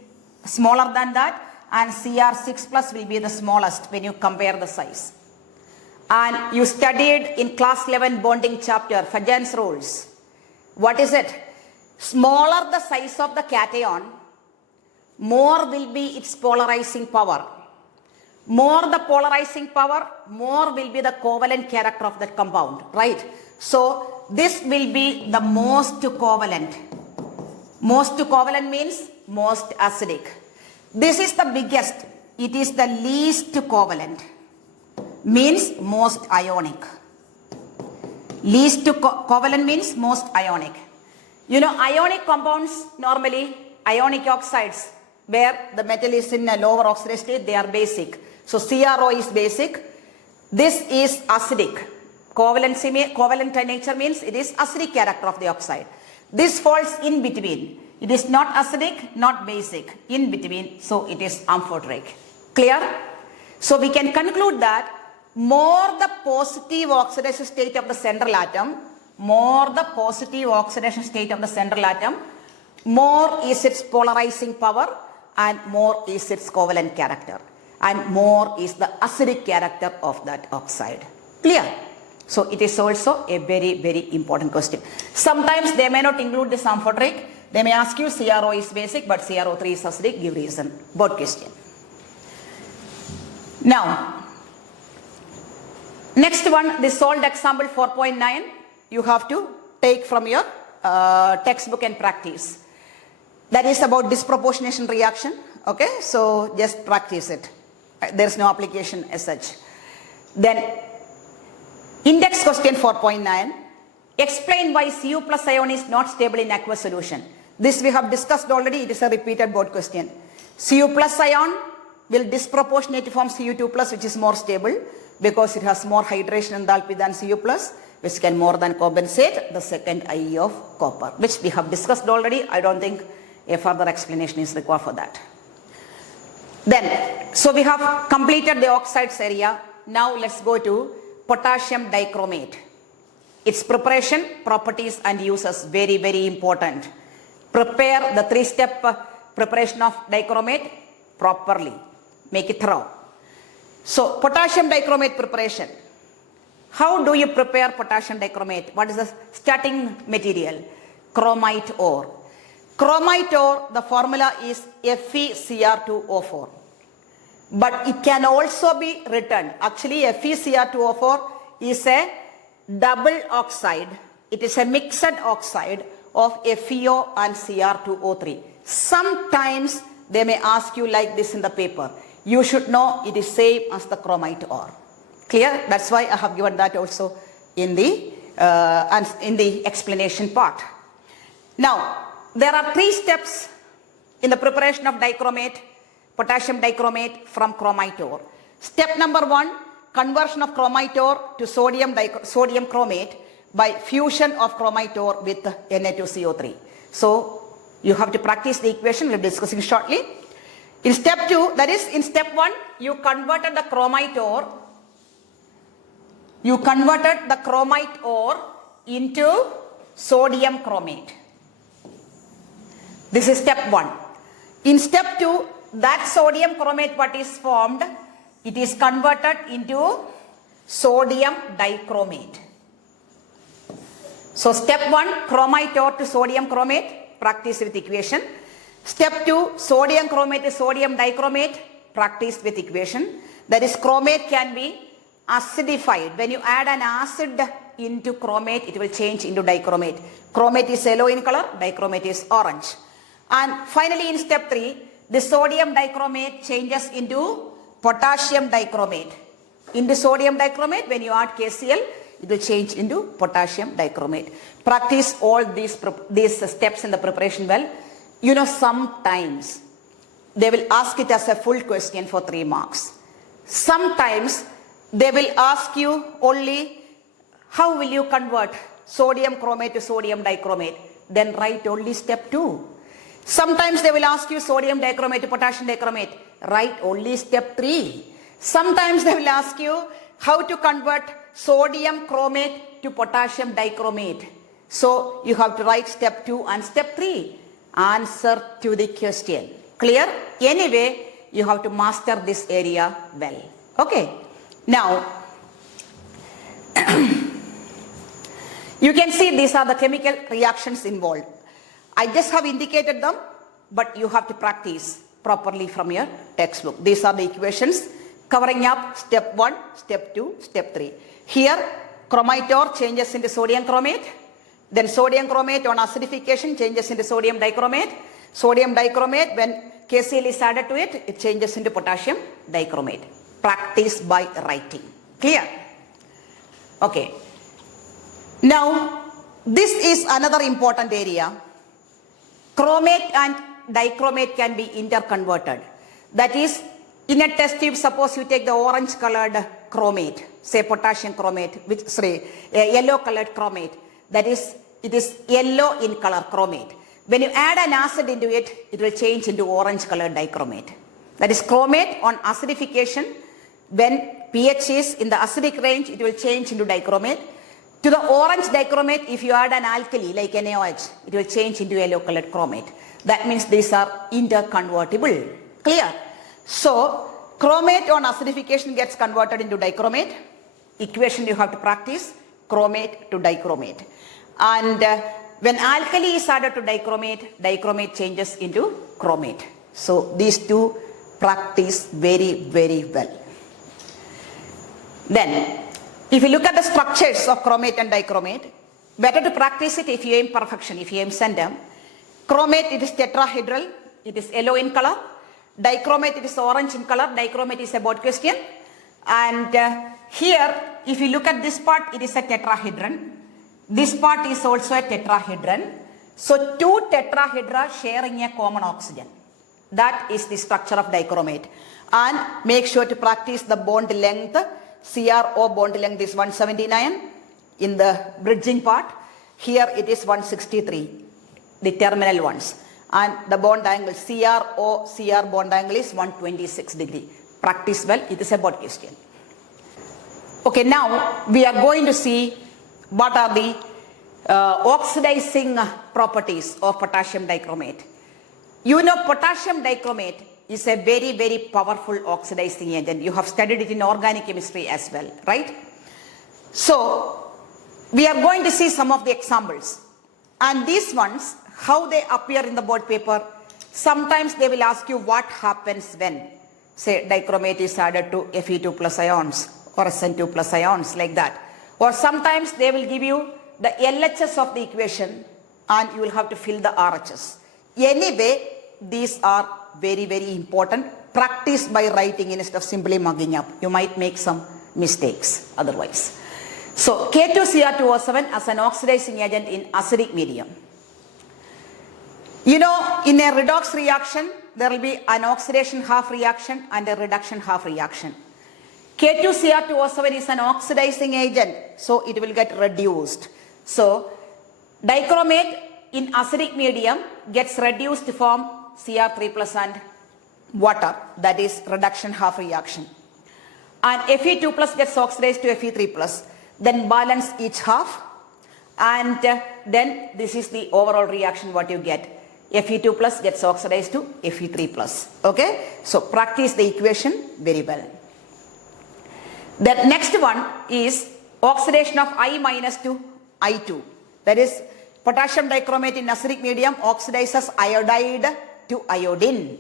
smaller than that, and Cr6 plus will be the smallest when you compare the size. And you studied in class 11 bonding chapter, Fajan's rules. What is it? Smaller the size of the cation, more will be its polarizing power. More the polarizing power, more will be the covalent character of that compound, right? So this will be the most covalent. Most covalent means most acidic. This is the biggest. It is the least covalent. Means most ionic. Least covalent means most ionic. You know, ionic compounds normally, ionic oxides, where the metal is in a lower oxidation state, they are basic. So CrO is basic. This is acidic. Covalent nature means it is acidic character of the oxide. This falls in between. It is not acidic, not basic. In between, so it is amphoteric. Clear? So we can conclude that more the positive oxidation state of the central atom, more the positive oxidation state of the central atom, more is its polarizing power and more is its covalent character, and more is the acidic character of that oxide. Clear? So it is also a very, very important question. Sometimes they may not include this amphoteric. They may ask you CrO is basic but CrO3 is acidic. Give reason. Both question. Now, next one, the solved example 4.9. You have to take from your textbook and practice. That is about disproportionation reaction. Okay, so just practice it. There is no application as such. Then index question 4.9. Explain why Cu plus ion is not stable in aqueous solution. This we have discussed already. It is a repeated board question. Cu plus ion will disproportionately form Cu2 plus, which is more stable because it has more hydration enthalpy than Cu plus, which can more than compensate the second IE of copper, which we have discussed already. I don't think a further explanation is required for that. Then, so we have completed the oxides area. Now let's go to potassium dichromate. Its preparation, properties and uses, very, very important. Prepare the 3-step preparation of dichromate properly. Make it thorough. So, potassium dichromate preparation. How do you prepare potassium dichromate? What is the starting material? Chromite ore. Chromite ore, the formula is FeCr2O4. But it can also be written. Actually, FeCr2O4 is a double oxide. It is a mixed oxide of FeO and Cr2O3. Sometimes they may ask you like this in the paper. You should know it is same as the chromite ore. Clear? That's why I have given that also in the explanation part. Now, there are 3 steps in the preparation of dichromate, potassium dichromate from chromite ore. Step number 1, conversion of chromite ore to sodium chromate by fusion of chromite ore with Na2CO3. So, you have to practice the equation we'll be discussing shortly. In step 2, that is in step 1, you converted the chromite ore into sodium chromate. This is step 1. In step 2, that sodium chromate what is formed, it is converted into sodium dichromate. So step 1, chromite ore to sodium chromate, practice with equation. Step 2, sodium chromate to sodium dichromate, practice with equation. That is, chromate can be acidified. When you add an acid into chromate, it will change into dichromate. Chromate is yellow in color, dichromate is orange. And finally in step 3, the sodium dichromate changes into potassium dichromate. In the sodium dichromate, when you add KCl, it will change into potassium dichromate. Practice all these steps in the preparation well. You know, sometimes they will ask it as a full question for 3 marks. Sometimes they will ask you only, how will you convert sodium chromate to sodium dichromate? Then write only step 2. Sometimes they will ask you sodium dichromate to potassium dichromate. Write only step 3. Sometimes they will ask you how to convert sodium chromate to potassium dichromate. So you have to write step 2 and step 3. Answer to the question. Clear? Anyway, you have to master this area well. Okay. Now, you can see these are the chemical reactions involved. I just have indicated them, but you have to practice properly from your textbook. These are the equations covering up step 1, step 2, step 3. Here, chromite ore changes into sodium chromate. Then sodium chromate on acidification changes into sodium dichromate. Sodium dichromate, when KCl is added to it, it changes into potassium dichromate. Practice by writing. Clear? Okay. Now, this is another important area. Chromate and dichromate can be interconverted. That is, in a test tube, suppose you take the orange colored chromate, say potassium chromate, yellow colored chromate. That is, it is yellow in color chromate. When you add an acid into it, it will change into orange colored dichromate. That is, chromate on acidification, when pH is in the acidic range, it will change into dichromate. To the orange dichromate, if you add an alkali like NaOH, it will change into yellow colored chromate. That means these are interconvertible. Clear? So, chromate on acidification gets converted into dichromate. Equation you have to practice, chromate to dichromate. And when alkali is added to dichromate, dichromate changes into chromate. So, these two practice very, very well. Then, if you look at the structures of chromate and dichromate, better to practice it if you aim perfection, if you aim center. Chromate, it is tetrahedral, it is yellow in color. Dichromate, it is orange in color. Dichromate is about question. And here, if you look at this part, it is a tetrahedron. This part is also a tetrahedron. So, 2 tetrahedra sharing a common oxygen. That is the structure of dichromate. And make sure to practice the bond length. CRO bond length is 179 in the bridging part. Here it is 163, the terminal ones. and the bond angle CR bond angle is 126 degree. Practice well, it is a board question. Okay, now we are going to see what are the oxidizing properties of potassium dichromate. You know, potassium dichromate is a very, very powerful oxidizing agent. You have studied it in organic chemistry as well, right? So, we are going to see some of the examples. And these ones, how they appear in the board paper, sometimes they will ask you what happens when, say, dichromate is added to Fe2 plus ions or SN2 plus ions, like that. Or sometimes they will give you the LHS of the equation and you will have to fill the RHS. Anyway, these are very, very important. Practice by writing instead of simply mugging up. You might make some mistakes otherwise. So, K2Cr2O7 as an oxidizing agent in acidic medium. You know, in a redox reaction, there will be an oxidation half reaction and a reduction half reaction. K2Cr2O7 is an oxidizing agent, so it will get reduced. So, dichromate in acidic medium gets reduced to form Cr3 plus and water, that is reduction half reaction. And Fe2 plus gets oxidized to Fe3 plus, then balance each half, and then this is the overall reaction what you get. Fe2 plus gets oxidized to Fe3 plus. Okay, so practice the equation very well. The next one is oxidation of I minus to I2. That is, potassium dichromate in acidic medium oxidizes iodide to iodine.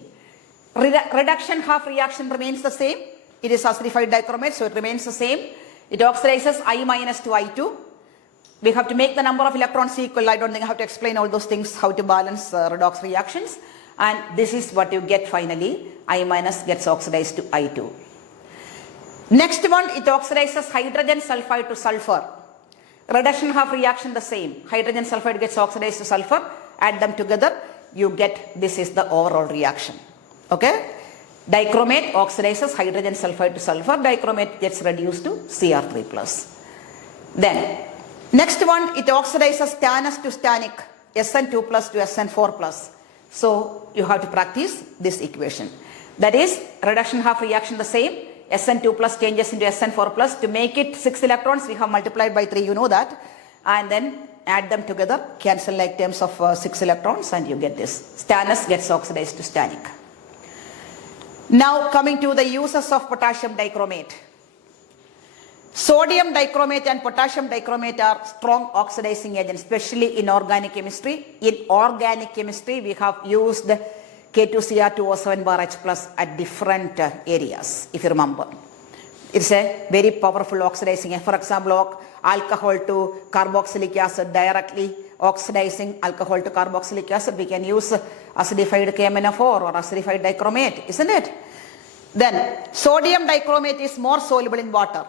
Reduction half reaction remains the same. It is acidified dichromate, so it remains the same. It oxidizes I minus to I2. We have to make the number of electrons equal. I don't think I have to explain all those things, how to balance redox reactions. And this is what you get finally. I minus gets oxidized to I2. Next one, it oxidizes hydrogen sulfide to sulfur. Reduction half reaction the same. Hydrogen sulfide gets oxidized to sulfur. Add them together, you get, this is the overall reaction. Okay? Dichromate oxidizes hydrogen sulfide to sulfur. Dichromate gets reduced to Cr3 plus. Then, next one, it oxidizes stannous to stannic, SN2 plus to SN4 plus. So, you have to practice this equation. That is, reduction half reaction the same. SN2 plus changes into SN4 plus. To make it 6 electrons, we have multiplied by 3, you know that. And then add them together, cancel like terms of 6 electrons and you get this. Stannous gets oxidized to stannic. Now coming to the uses of potassium dichromate. Sodium dichromate and potassium dichromate are strong oxidizing agents, especially in organic chemistry. In organic chemistry, we have used K2Cr2O7 bar H plus at different areas, if you remember. It's a very powerful oxidizing agent. For example, alcohol to carboxylic acid directly oxidizing alcohol to carboxylic acid. We can use acidified KMnO4 or acidified dichromate, isn't it? Then sodium dichromate is more soluble in water.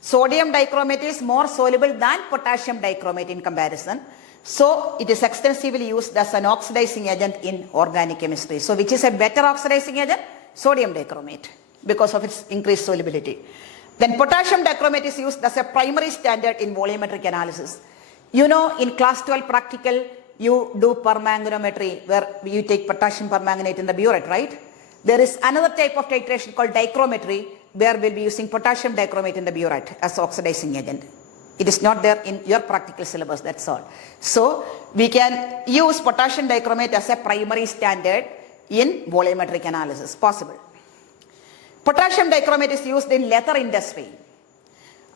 Sodium dichromate is more soluble than potassium dichromate in comparison. So it is extensively used as an oxidizing agent in organic chemistry. So which is a better oxidizing agent? Sodium dichromate, because of its increased solubility. Then potassium dichromate is used as a primary standard in volumetric analysis. You know, in class 12 practical, you do permanganometry where you take potassium permanganate in the burette, right? There is another type of titration called dichrometry where we'll be using potassium dichromate in the burette as oxidizing agent. It is not there in your practical syllabus, that's all. So, we can use potassium dichromate as a primary standard in volumetric analysis, possible. Potassium dichromate is used in leather industry.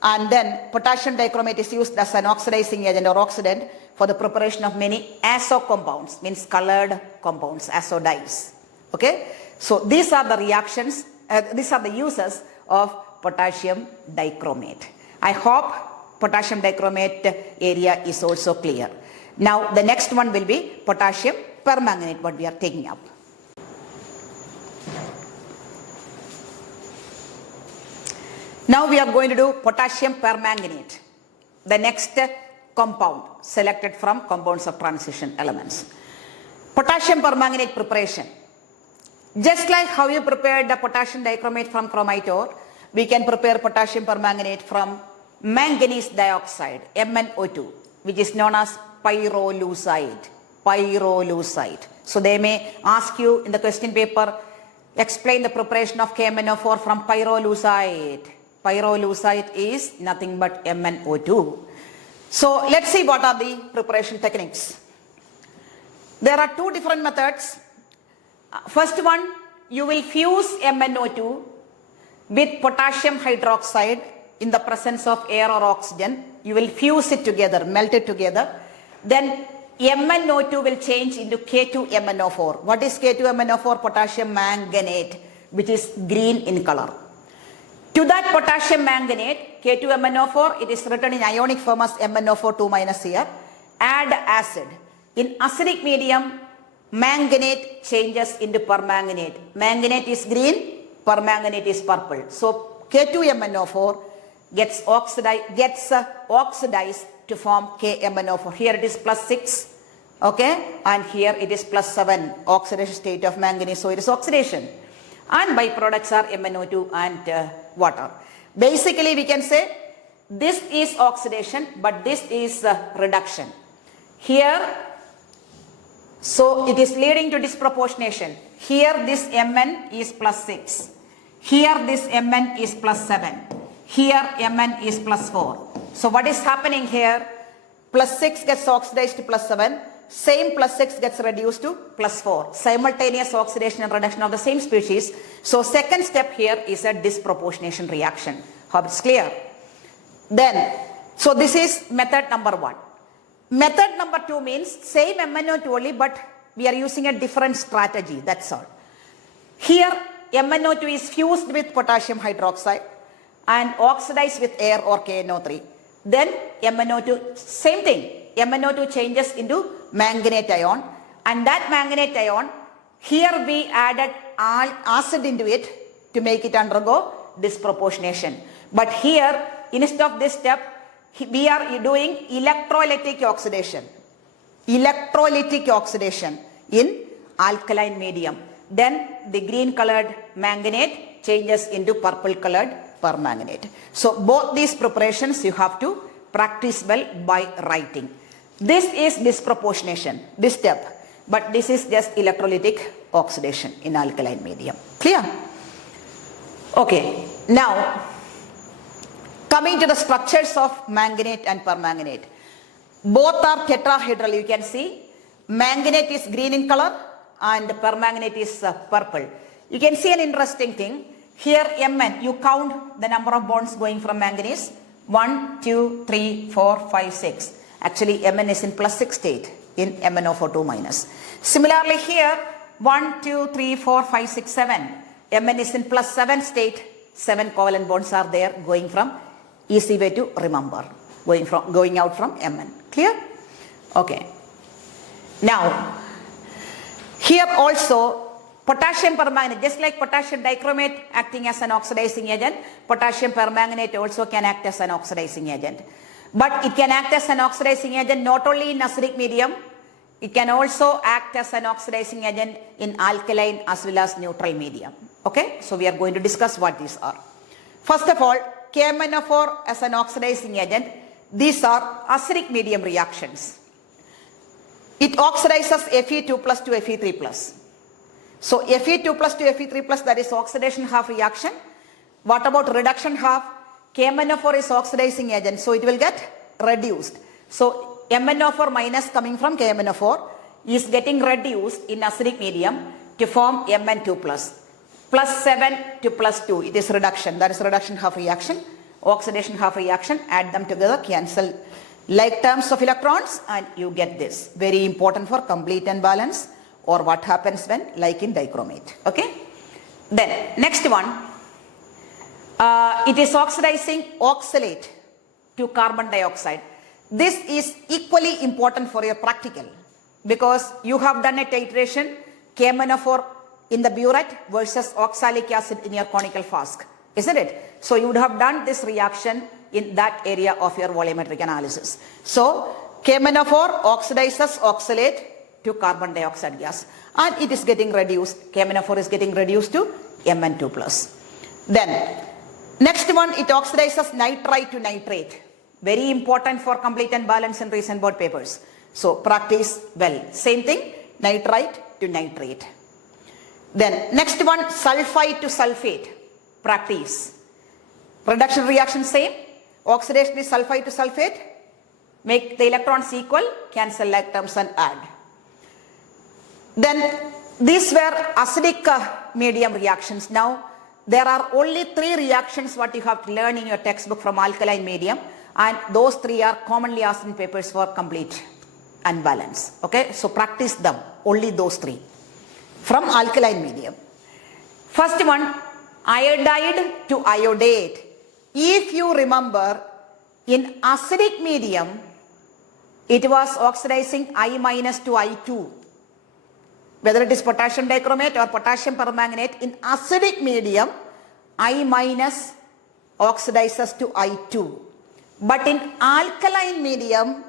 And then potassium dichromate is used as an oxidizing agent or oxidant for the preparation of many azo compounds, means colored compounds, azo dyes. Okay? So these are the reactions, these are the uses of potassium dichromate. I hope potassium dichromate area is also clear. Now the next one will be potassium permanganate, what we are taking up. Now we are going to do potassium permanganate, the next compound selected from compounds of transition elements. Potassium permanganate preparation. Just like how you prepared the potassium dichromate from chromite ore, we can prepare potassium permanganate from manganese dioxide, MnO2, which is known as pyrolusite. Pyrolusite. So they may ask you in the question paper, explain the preparation of KMnO4 from pyrolusite. Pyrolusite is nothing but MnO2. So let's see what are the preparation techniques. There are two different methods. First one, you will fuse MnO2 with potassium hydroxide in the presence of air or oxygen. You will fuse it together, melt it together. Then MnO2 will change into K2MnO4. What is K2MnO4? Potassium manganate, which is green in color. To that potassium manganate, K2MnO4, it is written in ionic form as MnO4 2 minus here. Add acid. In acidic medium, manganate changes into permanganate. Manganate is green, permanganate is purple. So K2MnO4 gets oxidized to form KMnO4. Here it is plus 6, okay, and here it is plus 7, oxidation state of manganese, so it is oxidation. And byproducts are MnO2 and water. Basically we can say this is oxidation, but this is reduction. Here, so it is leading to disproportionation. Here this Mn is plus 6. Here this Mn is plus 7. Here Mn is plus 4. So what is happening here? Plus 6 gets oxidized to plus 7. Same plus 6 gets reduced to plus 4. Simultaneous oxidation and reduction of the same species. So second step here is a disproportionation reaction. Hope it's clear. Then, so this is method number 1. Method number 2 means same MnO2 only, but we are using a different strategy. That's all. Here MnO2 is fused with potassium hydroxide and oxidized with air or KNO3. Then MnO2, same thing. MnO2 changes into manganate ion, and that manganate ion, here we added acid into it to make it undergo disproportionation. But here, instead of this step, we are doing electrolytic oxidation. Electrolytic oxidation in alkaline medium. Then the green colored manganate changes into purple colored permanganate. So both these preparations you have to practice well by writing. This is disproportionation, this step, but this is just electrolytic oxidation in alkaline medium. Clear? Okay, now coming to the structures of manganate and permanganate. Both are tetrahedral, you can see. Manganate is green in color and permanganate is purple. You can see an interesting thing. Here Mn, you count the number of bonds going from manganese. 1, 2, 3, 4, 5, 6. Actually Mn is in plus 6 state in MnO4 2 minus. Similarly here 1, 2, 3, 4, 5, 6, 7. Mn is in plus 7 state. 7 covalent bonds are there going from, easy way to remember, going out from Mn. Clear? Okay. Now here also potassium permanganate, just like potassium dichromate acting as an oxidizing agent, potassium permanganate also can act as an oxidizing agent. But it can act as an oxidizing agent not only in acidic medium, it can also act as an oxidizing agent in alkaline as well as neutral medium. Okay, so we are going to discuss what these are. First of all, KMnO4 as an oxidizing agent, these are acidic medium reactions. It oxidizes Fe2 plus to Fe3 plus. So Fe2 plus to Fe3 plus, that is oxidation half reaction. What about reduction half? KMnO4 is oxidizing agent, so it will get reduced. So MnO4 minus coming from KMnO4 is getting reduced in acidic medium to form Mn2 plus. Plus 7 to plus 2, it is reduction, that is reduction half reaction. Oxidation half reaction, add them together, cancel like terms of electrons and you get this. Very important for complete and balance, or what happens when, like in dichromate. Okay. Then next one, it is oxidizing oxalate to carbon dioxide. This is equally important for your practical because you have done a titration KMnO4 in the burette versus oxalic acid in your conical flask, isn't it? So you would have done this reaction in that area of your volumetric analysis. So KMnO4 oxidizes oxalate to carbon dioxide gas and it is getting reduced. KMnO4 is getting reduced to Mn2 plus. Then next one, it oxidizes nitrite to nitrate. Very important for complete and balance in recent board papers. So practice well. Same thing, nitrite to nitrate. Then next one, sulfide to sulfate. Practice. Reduction reaction same. Oxidation is sulfide to sulfate. Make the electrons equal, cancel atoms and add. Then these were acidic medium reactions. Now there are only 3 reactions what you have to learn in your textbook from alkaline medium, and those 3 are commonly asked in papers for complete and balance. Okay, so practice them, only those 3 from alkaline medium. First one, iodide to iodate. If you remember, in acidic medium it was oxidizing I minus to I2. Whether it is potassium dichromate or potassium permanganate, in acidic medium, I minus oxidizes to I2. But in alkaline medium,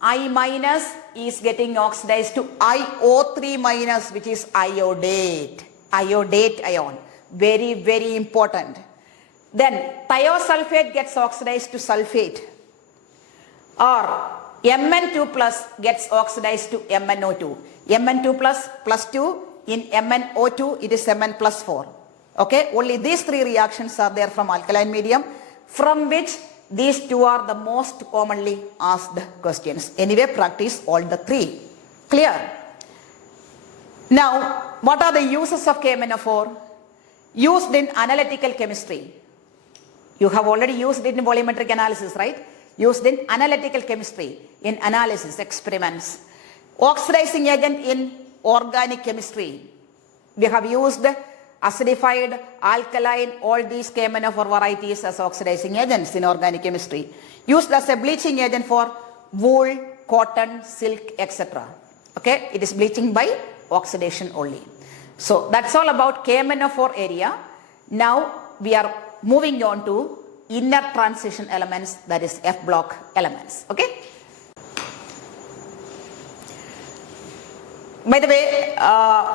I minus is getting oxidized to IO3 minus, which is iodate. Iodate ion. Very, very important. Then thiosulfate gets oxidized to sulfate. Or Mn2 plus gets oxidized to MnO2. Mn2 plus 2, in MnO2 it is Mn plus 4. Okay, only these 3 reactions are there from alkaline medium, from which these 2 are the most commonly asked questions. Anyway, practice all the 3. Clear? Now, what are the uses of KMnO4? Used in analytical chemistry. You have already used it in volumetric analysis, right? Used in analytical chemistry, in analysis, experiments. Oxidizing agent in organic chemistry. We have used acidified, alkaline, all these KMnO4 varieties as oxidizing agents in organic chemistry. Used as a bleaching agent for wool, cotton, silk, etc. Okay, it is bleaching by oxidation only. So that's all about KMnO4 area. Now we are moving on to inner transition elements, that is F block elements. Okay. By the way,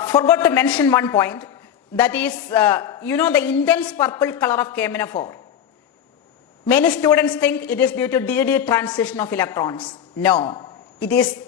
forgot to mention one point, that is, the intense purple color of KMnO4. Many students think it is due to DD transition of electrons. No, it is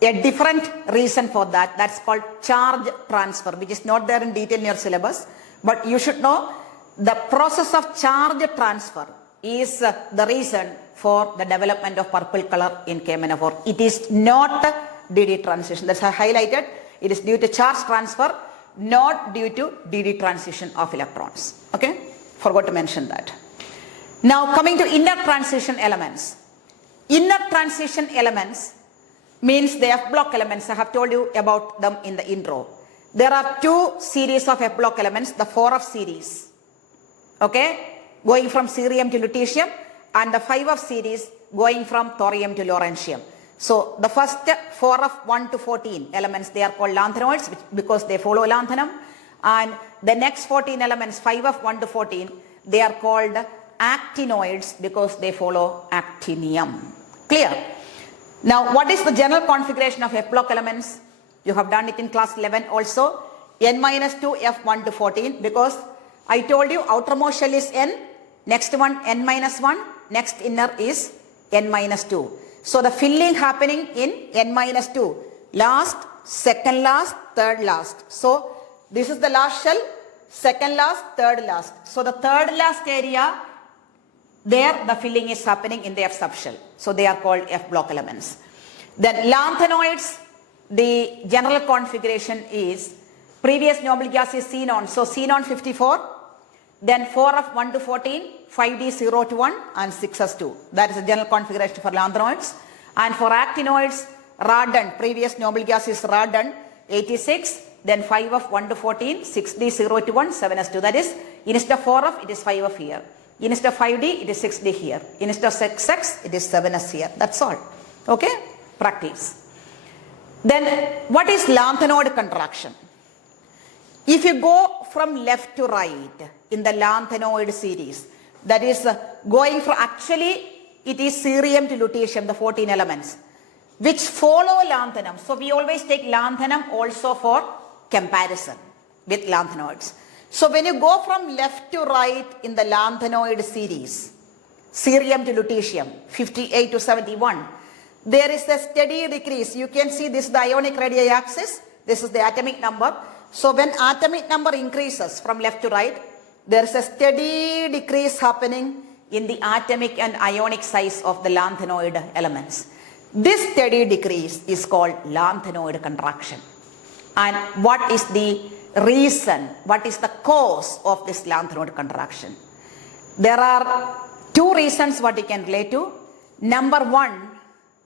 a different reason for that. That's called charge transfer, which is not there in detail in your syllabus. But you should know the process of charge transfer is the reason for the development of purple color in KMnO4. It is not DD transition. That's highlighted. It is due to charge transfer, not due to DD transition of electrons. Okay? Forgot to mention that. Now coming to inner transition elements. Inner transition elements means the F block elements. I have told you about them in the intro. There are 2 series of F block elements, the 4F series. Okay? Going from cerium to lutetium, and the 5F series going from thorium to lawrencium. So the first 4F 1 to 14 elements, they are called lanthanoids because they follow lanthanum, and the next 14 elements, 5F 1 to 14, they are called actinoids because they follow actinium. Clear? Now what is the general configuration of F block elements? You have done it in class 11 also. N-2 F1 to 14, because I told you outermost shell is N, next one N-1, next inner is N-2. So the filling happening in N-2, last, second last, third last. So this is the last shell, second last, third last. So the third last area, there the filling is happening in the F subshell. So they are called F block elements. Then lanthanoids, the general configuration is previous noble gas is xenon. So xenon 54, then 4F 1 to 14, 5D 0 to 1 and 6S2. That is the general configuration for lanthanoids. And for actinoids, radon, previous noble gas is radon 86, then 5F 1 to 14, 6D 0 to 1, 7S2. That is, instead of 4F, it is 5F here. Instead of 5D, it is 6D here. Instead of 6X, it is 7S here. That's all. Okay? Practice. Then, what is lanthanoid contraction? If you go from left to right in the lanthanoid series, that is going from, actually it is cerium to lutetium, the 14 elements, which follow lanthanum. So we always take lanthanum also for comparison with lanthanoids. So when you go from left to right in the lanthanoid series, cerium to lutetium, 58 to 71, there is a steady decrease. You can see this is the ionic radii axis. This is the atomic number. So when atomic number increases from left to right, there is a steady decrease happening in the atomic and ionic size of the lanthanoid elements. This steady decrease is called lanthanoid contraction. And what is the reason, what is the cause of this lanthanoid contraction? There are two reasons what you can relate to. Number one,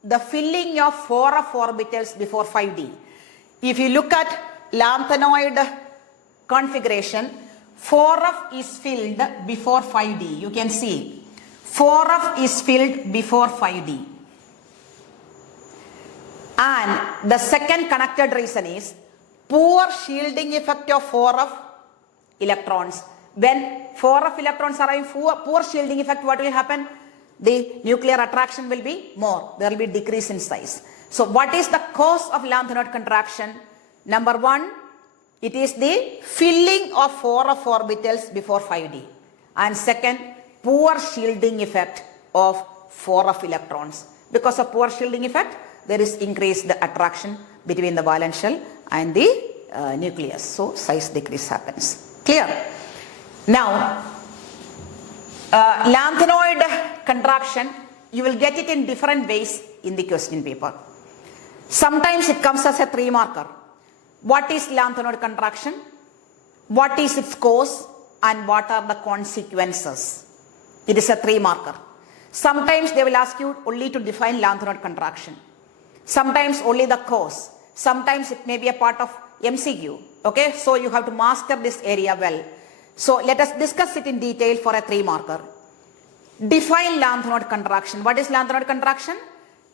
the filling of 4f orbitals before 5d. If you look at lanthanoid configuration, 4f is filled before 5d. You can see 4f is filled before 5d. And the second connected reason is poor shielding effect of 4f electrons. When 4f electrons are having poor shielding effect, what will happen? The nuclear attraction will be more. There will be decrease in size. So what is the cause of lanthanoid contraction? Number one, it is the filling of 4f orbitals before 5d. And second, poor shielding effect of 4f electrons. Because of poor shielding effect, there is increased attraction between the valence shell and the nucleus. So size decrease happens. Clear? Now, lanthanoid contraction, you will get it in different ways in the question paper. Sometimes it comes as a 3-marker. What is lanthanoid contraction? What is its cause? And what are the consequences? It is a 3-marker. Sometimes they will ask you only to define lanthanoid contraction. Sometimes only the cause. Sometimes it may be a part of MCQ. Okay, so you have to master this area well. So let us discuss it in detail for a 3-marker. Define lanthanoid contraction. What is lanthanoid contraction?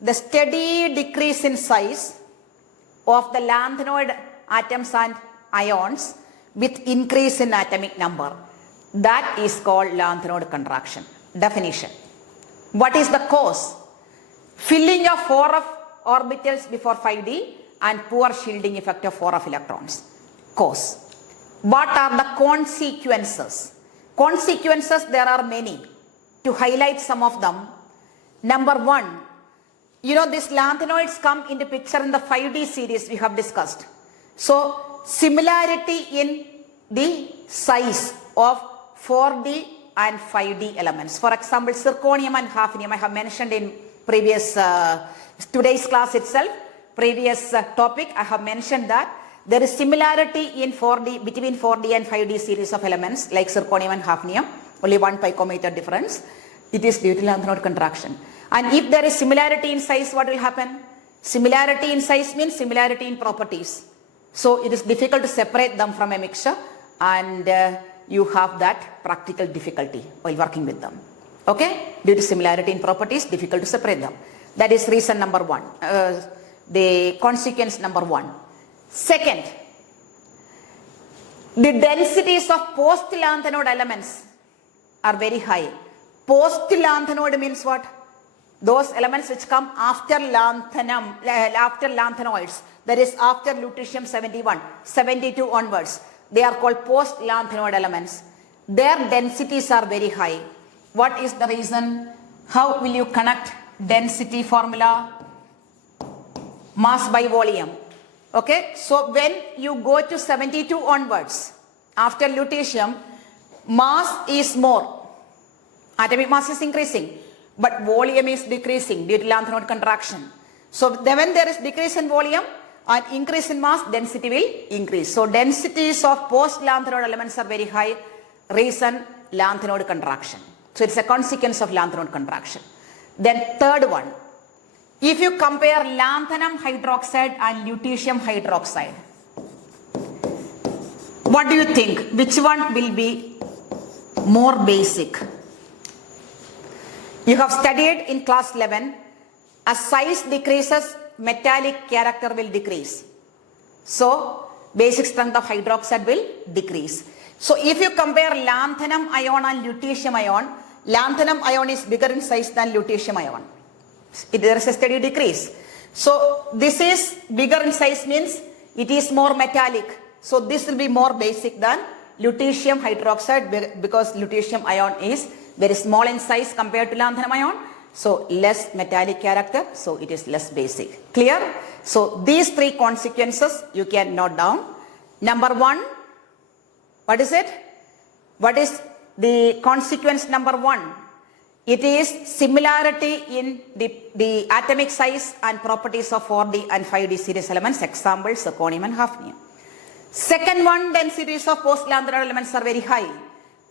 The steady decrease in size of the lanthanoid atoms and ions with increase in atomic number. That is called lanthanoid contraction. Definition. What is the cause? Filling of 4f orbitals before 5d and poor shielding effect of 4f electrons. Cause. What are the consequences? Consequences, there are many. To highlight some of them, number one, you know, these lanthanoids come into picture in the 5D series we have discussed. So, similarity in the size of 4D and 5D elements. For example, zirconium and hafnium I have mentioned in previous, today's class itself, previous topic, I have mentioned that there is similarity in 4D, between 4D and 5D series of elements like zirconium and hafnium, only 1 picometer difference. It is due to lanthanoid contraction. And if there is similarity in size, what will happen? Similarity in size means similarity in properties. So it is difficult to separate them from a mixture, and you have that practical difficulty while working with them. Okay? Due to similarity in properties, difficult to separate them. That is reason number one, the consequence number one. Second, the densities of post-lanthanode elements are very high. Post-lanthanode means what? Those elements which come after lanthanum, after lanthanoids, that is after lutetium 71, 72 onwards. They are called post-lanthanode elements. Their densities are very high. What is the reason? How will you connect density formula? Mass by volume. Okay, so when you go to 72 onwards, after lutetium, mass is more. Atomic mass is increasing, but volume is decreasing due to lanthanoid contraction. So when there is decrease in volume and increase in mass, density will increase. So densities of post-lanthanoid elements are very high. Reason, lanthanoid contraction. So it's a consequence of lanthanoid contraction. Then third one, if you compare lanthanum hydroxide and lutetium hydroxide, what do you think? Which one will be more basic? You have studied in class 11, as size decreases, metallic character will decrease. So, basic strength of hydroxide will decrease. So, if you compare lanthanum ion and lutetium ion, lanthanum ion is bigger in size than lutetium ion. There is a steady decrease. So, this is bigger in size means it is more metallic. So, this will be more basic than lutetium hydroxide because lutetium ion is very small in size compared to lanthanum ion. So less metallic character, so it is less basic. Clear? So these three consequences you can note down. Number one, what is it? What is the consequence number one? It is similarity in the atomic size and properties of 4D and 5D series elements, example zirconium and hafnium. Second one, densities of post-lanthanide elements are very high.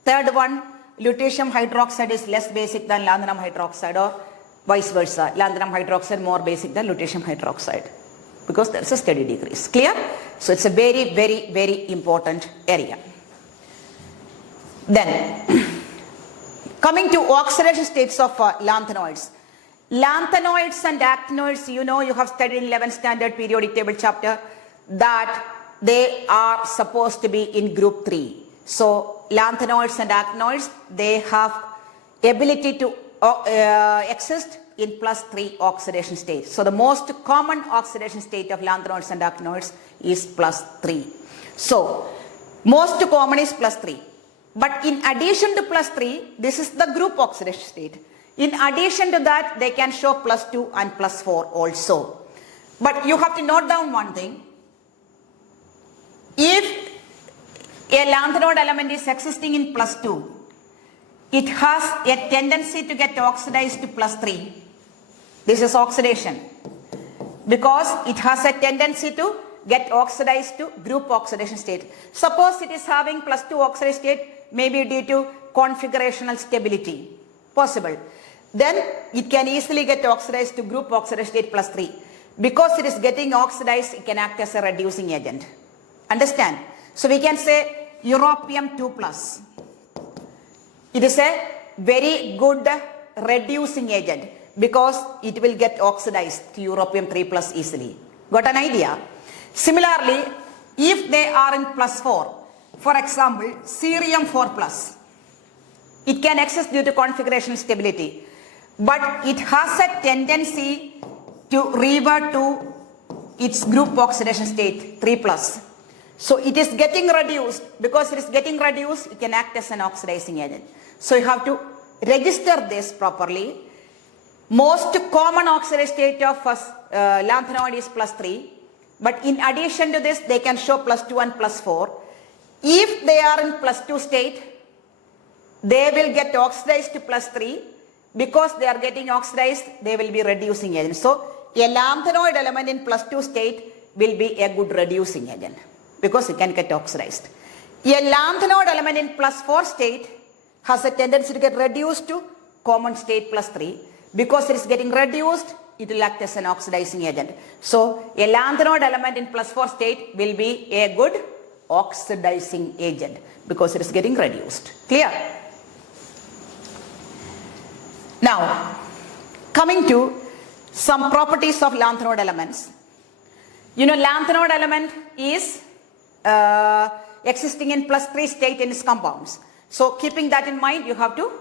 Third one, lutetium hydroxide is less basic than lanthanum hydroxide, or vice versa. Lanthanum hydroxide more basic than lutetium hydroxide, because there is a steady decrease. Clear? So it's a very, very, very important area. Then, coming to oxidation states of lanthanoids. Lanthanoids and actinoids, you know, you have studied in 11th standard periodic table chapter that they are supposed to be in group 3. So lanthanoids and actinoids, they have ability to exist in +3 oxidation state. So the most common oxidation state of lanthanoids and actinoids is +3. So most common is +3. But in addition to +3, this is the group oxidation state. In addition to that, they can show +2 and +4 also. But you have to note down one thing. If a lanthanoid element is existing in +2, it has a tendency to get oxidized to +3. This is oxidation, because it has a tendency to get oxidized to group oxidation state. Suppose it is having +2 oxidation state, maybe due to configurational stability, possible. Then it can easily get oxidized to group oxidation state +3. Because it is getting oxidized, it can act as a reducing agent. Understand? So we can say europium 2+. It is a very good reducing agent because it will get oxidized to europium 3+ easily. Got an idea? Similarly, if they are in +4, for example, cerium 4+, it can exist due to configurational stability, but it has a tendency to revert to its group oxidation state 3+. So it is getting reduced. Because it is getting reduced, it can act as an oxidizing agent. So you have to register this properly. Most common oxidation state of lanthanoid is +3. But in addition to this, they can show +2 and +4. If they are in +2 state, they will get oxidized to +3. Because they are getting oxidized, they will be reducing agent. So a lanthanoid element in +2 state will be a good reducing agent, because it can get oxidized. A lanthanoid element in +4 state has a tendency to get reduced to common state +3. Because it is getting reduced, it will act as an oxidizing agent. So a lanthanoid element in +4 state will be a good oxidizing agent because it is getting reduced. Clear? Now, coming to some properties of lanthanoid elements. You know, lanthanoid element is existing in +3 state in its compounds. So keeping that in mind, you have to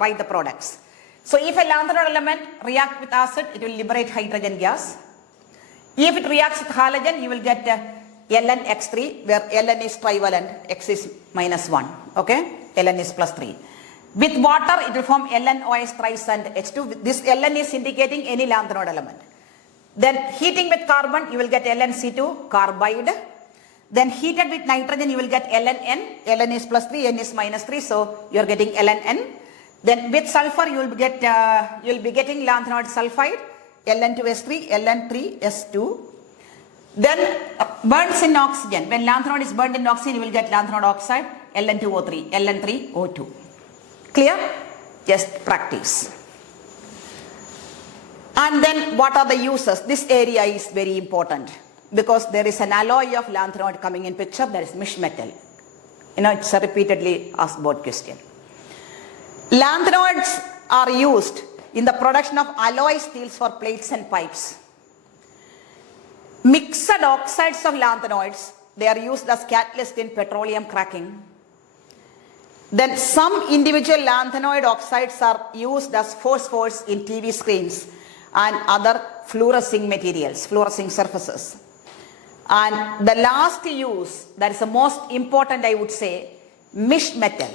write the products. So if a lanthanoid element reacts with acid, it will liberate hydrogen gas. If it reacts with halogen, you will get LnX3, where Ln is trivalent, X is -1. Okay? Ln is +3. With water, it will form LnOH thrice and H2. This Ln is indicating any lanthanoid element. Then heating with carbon, you will get LnC2, carbide. Then heated with nitrogen, you will get LnN. Ln is +3, N is -3, so you are getting LnN. Then with sulfur, you will be getting lanthanoid sulfide, Ln2S3, Ln3S2. Then burns in oxygen. When lanthanoid is burned in oxygen, you will get lanthanoid oxide, Ln2O3, Ln3O2. Clear? Just practice. And then what are the uses? This area is very important because there is an alloy of lanthanoid coming in picture, that is mish metal. You know, it's a repeatedly asked board question. Lanthanoids are used in the production of alloy steels for plates and pipes. Mixed oxides of lanthanoids, they are used as catalyst in petroleum cracking. Then some individual lanthanoid oxides are used as phosphors in TV screens and other fluorescing materials, fluorescing surfaces. And the last use, that is the most important, I would say, mish metal.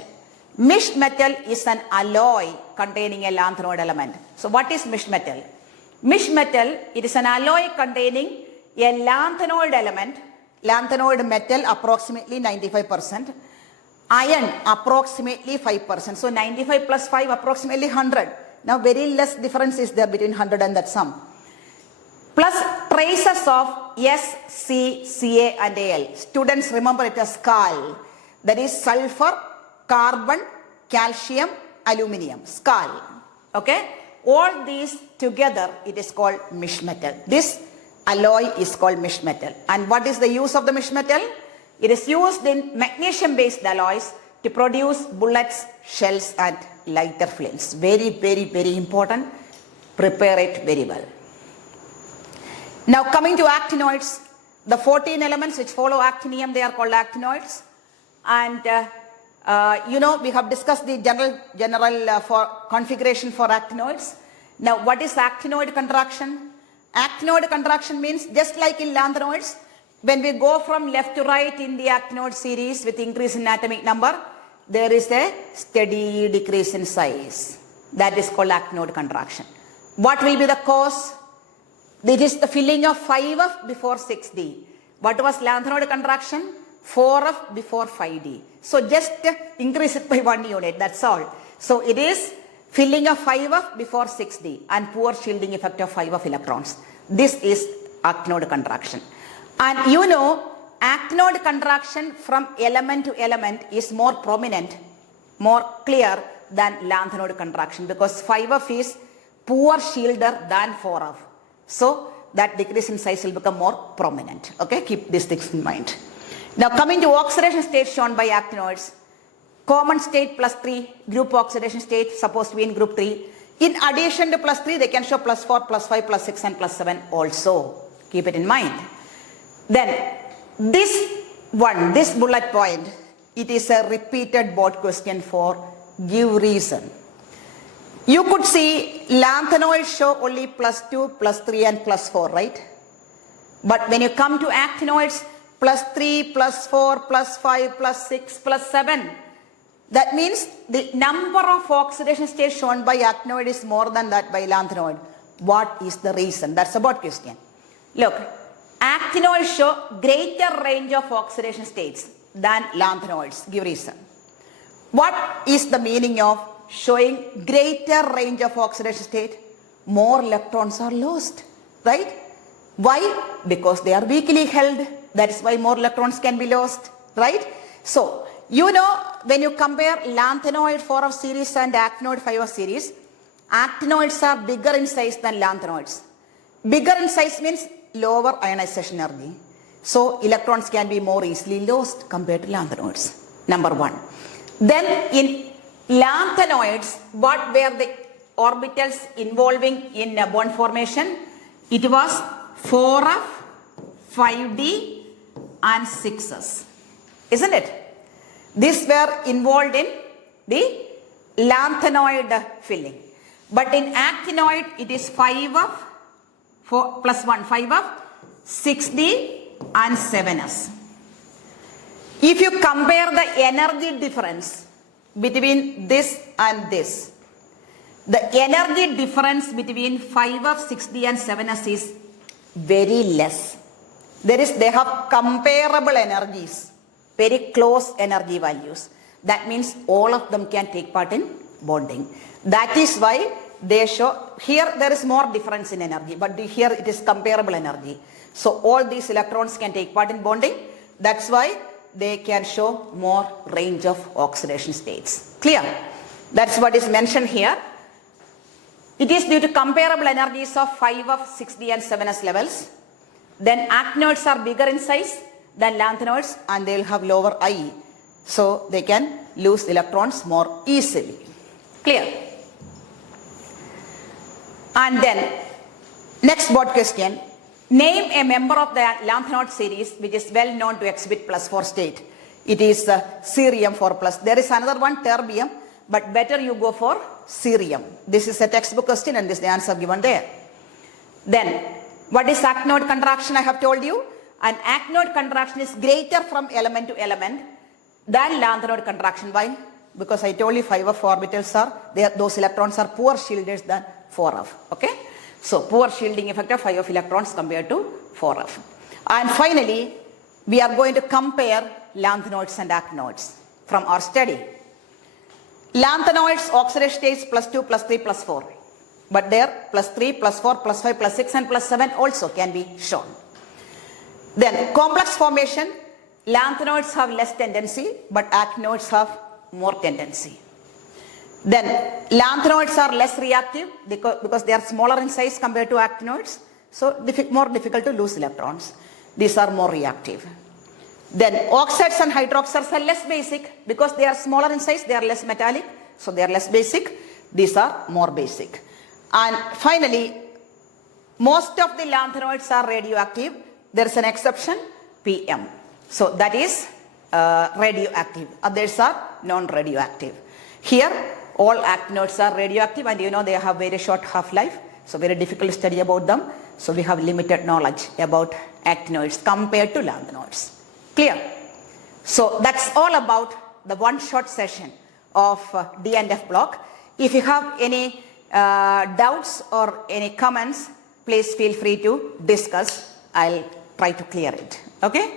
Mixed metal is an alloy containing a lanthanoid element. So what is mixed metal? Mixed metal, it is an alloy containing a lanthanoid element, lanthanoid metal approximately 95%, iron approximately 5%. So 95 plus 5 approximately 100. Now very less difference is there between 100 and that sum. Plus traces of S, C, Ca and Al. Students remember it as Scal. That is sulfur, carbon, calcium, aluminium. Scal. Okay? All these together it is called mixed metal. This alloy is called mixed metal. And what is the use of the mixed metal? It is used in magnesium based alloys to produce bullets, shells and lighter flames. Very, very, very important. Prepare it very well. Now coming to actinoids, the 14 elements which follow actinium, they are called actinoids. And we have discussed the general for configuration for actinoids. Now what is actinoid contraction? Actinoid contraction means just like in lanthanoids, when we go from left to right in the actinoid series with increase in atomic number, there is a steady decrease in size. That is called actinoid contraction. What will be the cause? It is the filling of 5F before 6D. What was lanthanoid contraction? 4F before 5D. So just increase it by 1 unit, that's all. So it is filling of 5F before 6D and poor shielding effect of 5F electrons. This is actinoid contraction. And actinoid contraction from element to element is more prominent, more clear than lanthanoid contraction because 5F is poor shielder than 4F. So that decrease in size will become more prominent. Okay, keep these things in mind. Now coming to oxidation state shown by actinoids, common state plus 3, group oxidation state supposed to be in group 3. In addition to plus 3, they can show plus 4, plus 5, plus 6 and plus 7 also. Keep it in mind. Then this bullet point, it is a repeated board question for give reason. You could see lanthanoids show only plus 2, plus 3 and plus 4, right? But when you come to actinoids, plus 3, plus 4, plus 5, plus 6, plus 7. That means the number of oxidation states shown by actinoid is more than that by lanthanoid. What is the reason? That's a board question. Look, actinoids show greater range of oxidation states than lanthanoids. Give reason. What is the meaning of showing greater range of oxidation state? More electrons are lost, right? Why? Because they are weakly held. That is why more electrons can be lost, right? So, when you compare lanthanoid 4F series and actinoid 5F series, actinoids are bigger in size than lanthanoids. Bigger in size means lower ionization energy. So, electrons can be more easily lost compared to lanthanoids. Number 1. Then in lanthanoids, what were the orbitals involving in bond formation? It was 4F, 5D and 6S. Isn't it? These were involved in the lanthanoid filling. But in actinoid, it is 5F, 4 plus 1, 5F, 6D and 7S. If you compare the energy difference between this and this, the energy difference between 5F, 6D and 7S is very less. They have comparable energies, very close energy values. That means all of them can take part in bonding. That is why they show, here there is more difference in energy, but here it is comparable energy. So all these electrons can take part in bonding. That's why they can show more range of oxidation states. Clear? That's what is mentioned here. It is due to comparable energies of 5F, 6D and 7S levels. Then actinoids are bigger in size than lanthanoids and they will have lower I. So they can lose electrons more easily. Clear? And then next board question. Name a member of the lanthanoid series which is well known to exhibit plus 4 state. It is cerium 4 plus. There is another one, terbium, but better you go for cerium. This is a textbook question and this is the answer given there. Then what is actinoid contraction? I have told you. And actinoid contraction is greater from element to element than lanthanoid contraction. Why? because I told you 5f orbitals are, those electrons are poor shielders than 4f. Okay? So poor shielding effect of 5f electrons compared to 4f. And finally, we are going to compare lanthanoids and actinoids from our study. Lanthanoids oxidation states +2, +3, +4. But there +3, +4, +5, +6 and +7 also can be shown. Then complex formation, lanthanoids have less tendency, but actinoids have more tendency. Then lanthanoids are less reactive because they are smaller in size compared to actinoids, so more difficult to lose electrons. These are more reactive. Then oxides and hydroxides are less basic because they are smaller in size, they are less metallic, so they are less basic. These are more basic. And finally, most of the lanthanoids are radioactive. There is an exception, PM. So that is radioactive. Others are non-radioactive. Here, all actinoids are radioactive, and you know they have very short half-life, so very difficult to study about them. So we have limited knowledge about actinoids compared to lanthanoids. Clear? So that's all about the one short session of D and F block. If you have any doubts or any comments, please feel free to discuss. I'll try to clear it. Okay?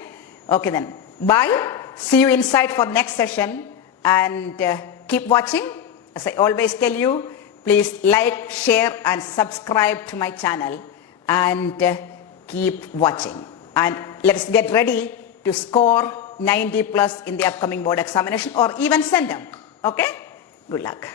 Okay then. Bye. See you inside for the next session, and keep watching. As I always tell you, please like, share and subscribe to my channel, and keep watching. And let's get ready to score 90+ in the upcoming board examination, or even send them. Okay? Good luck.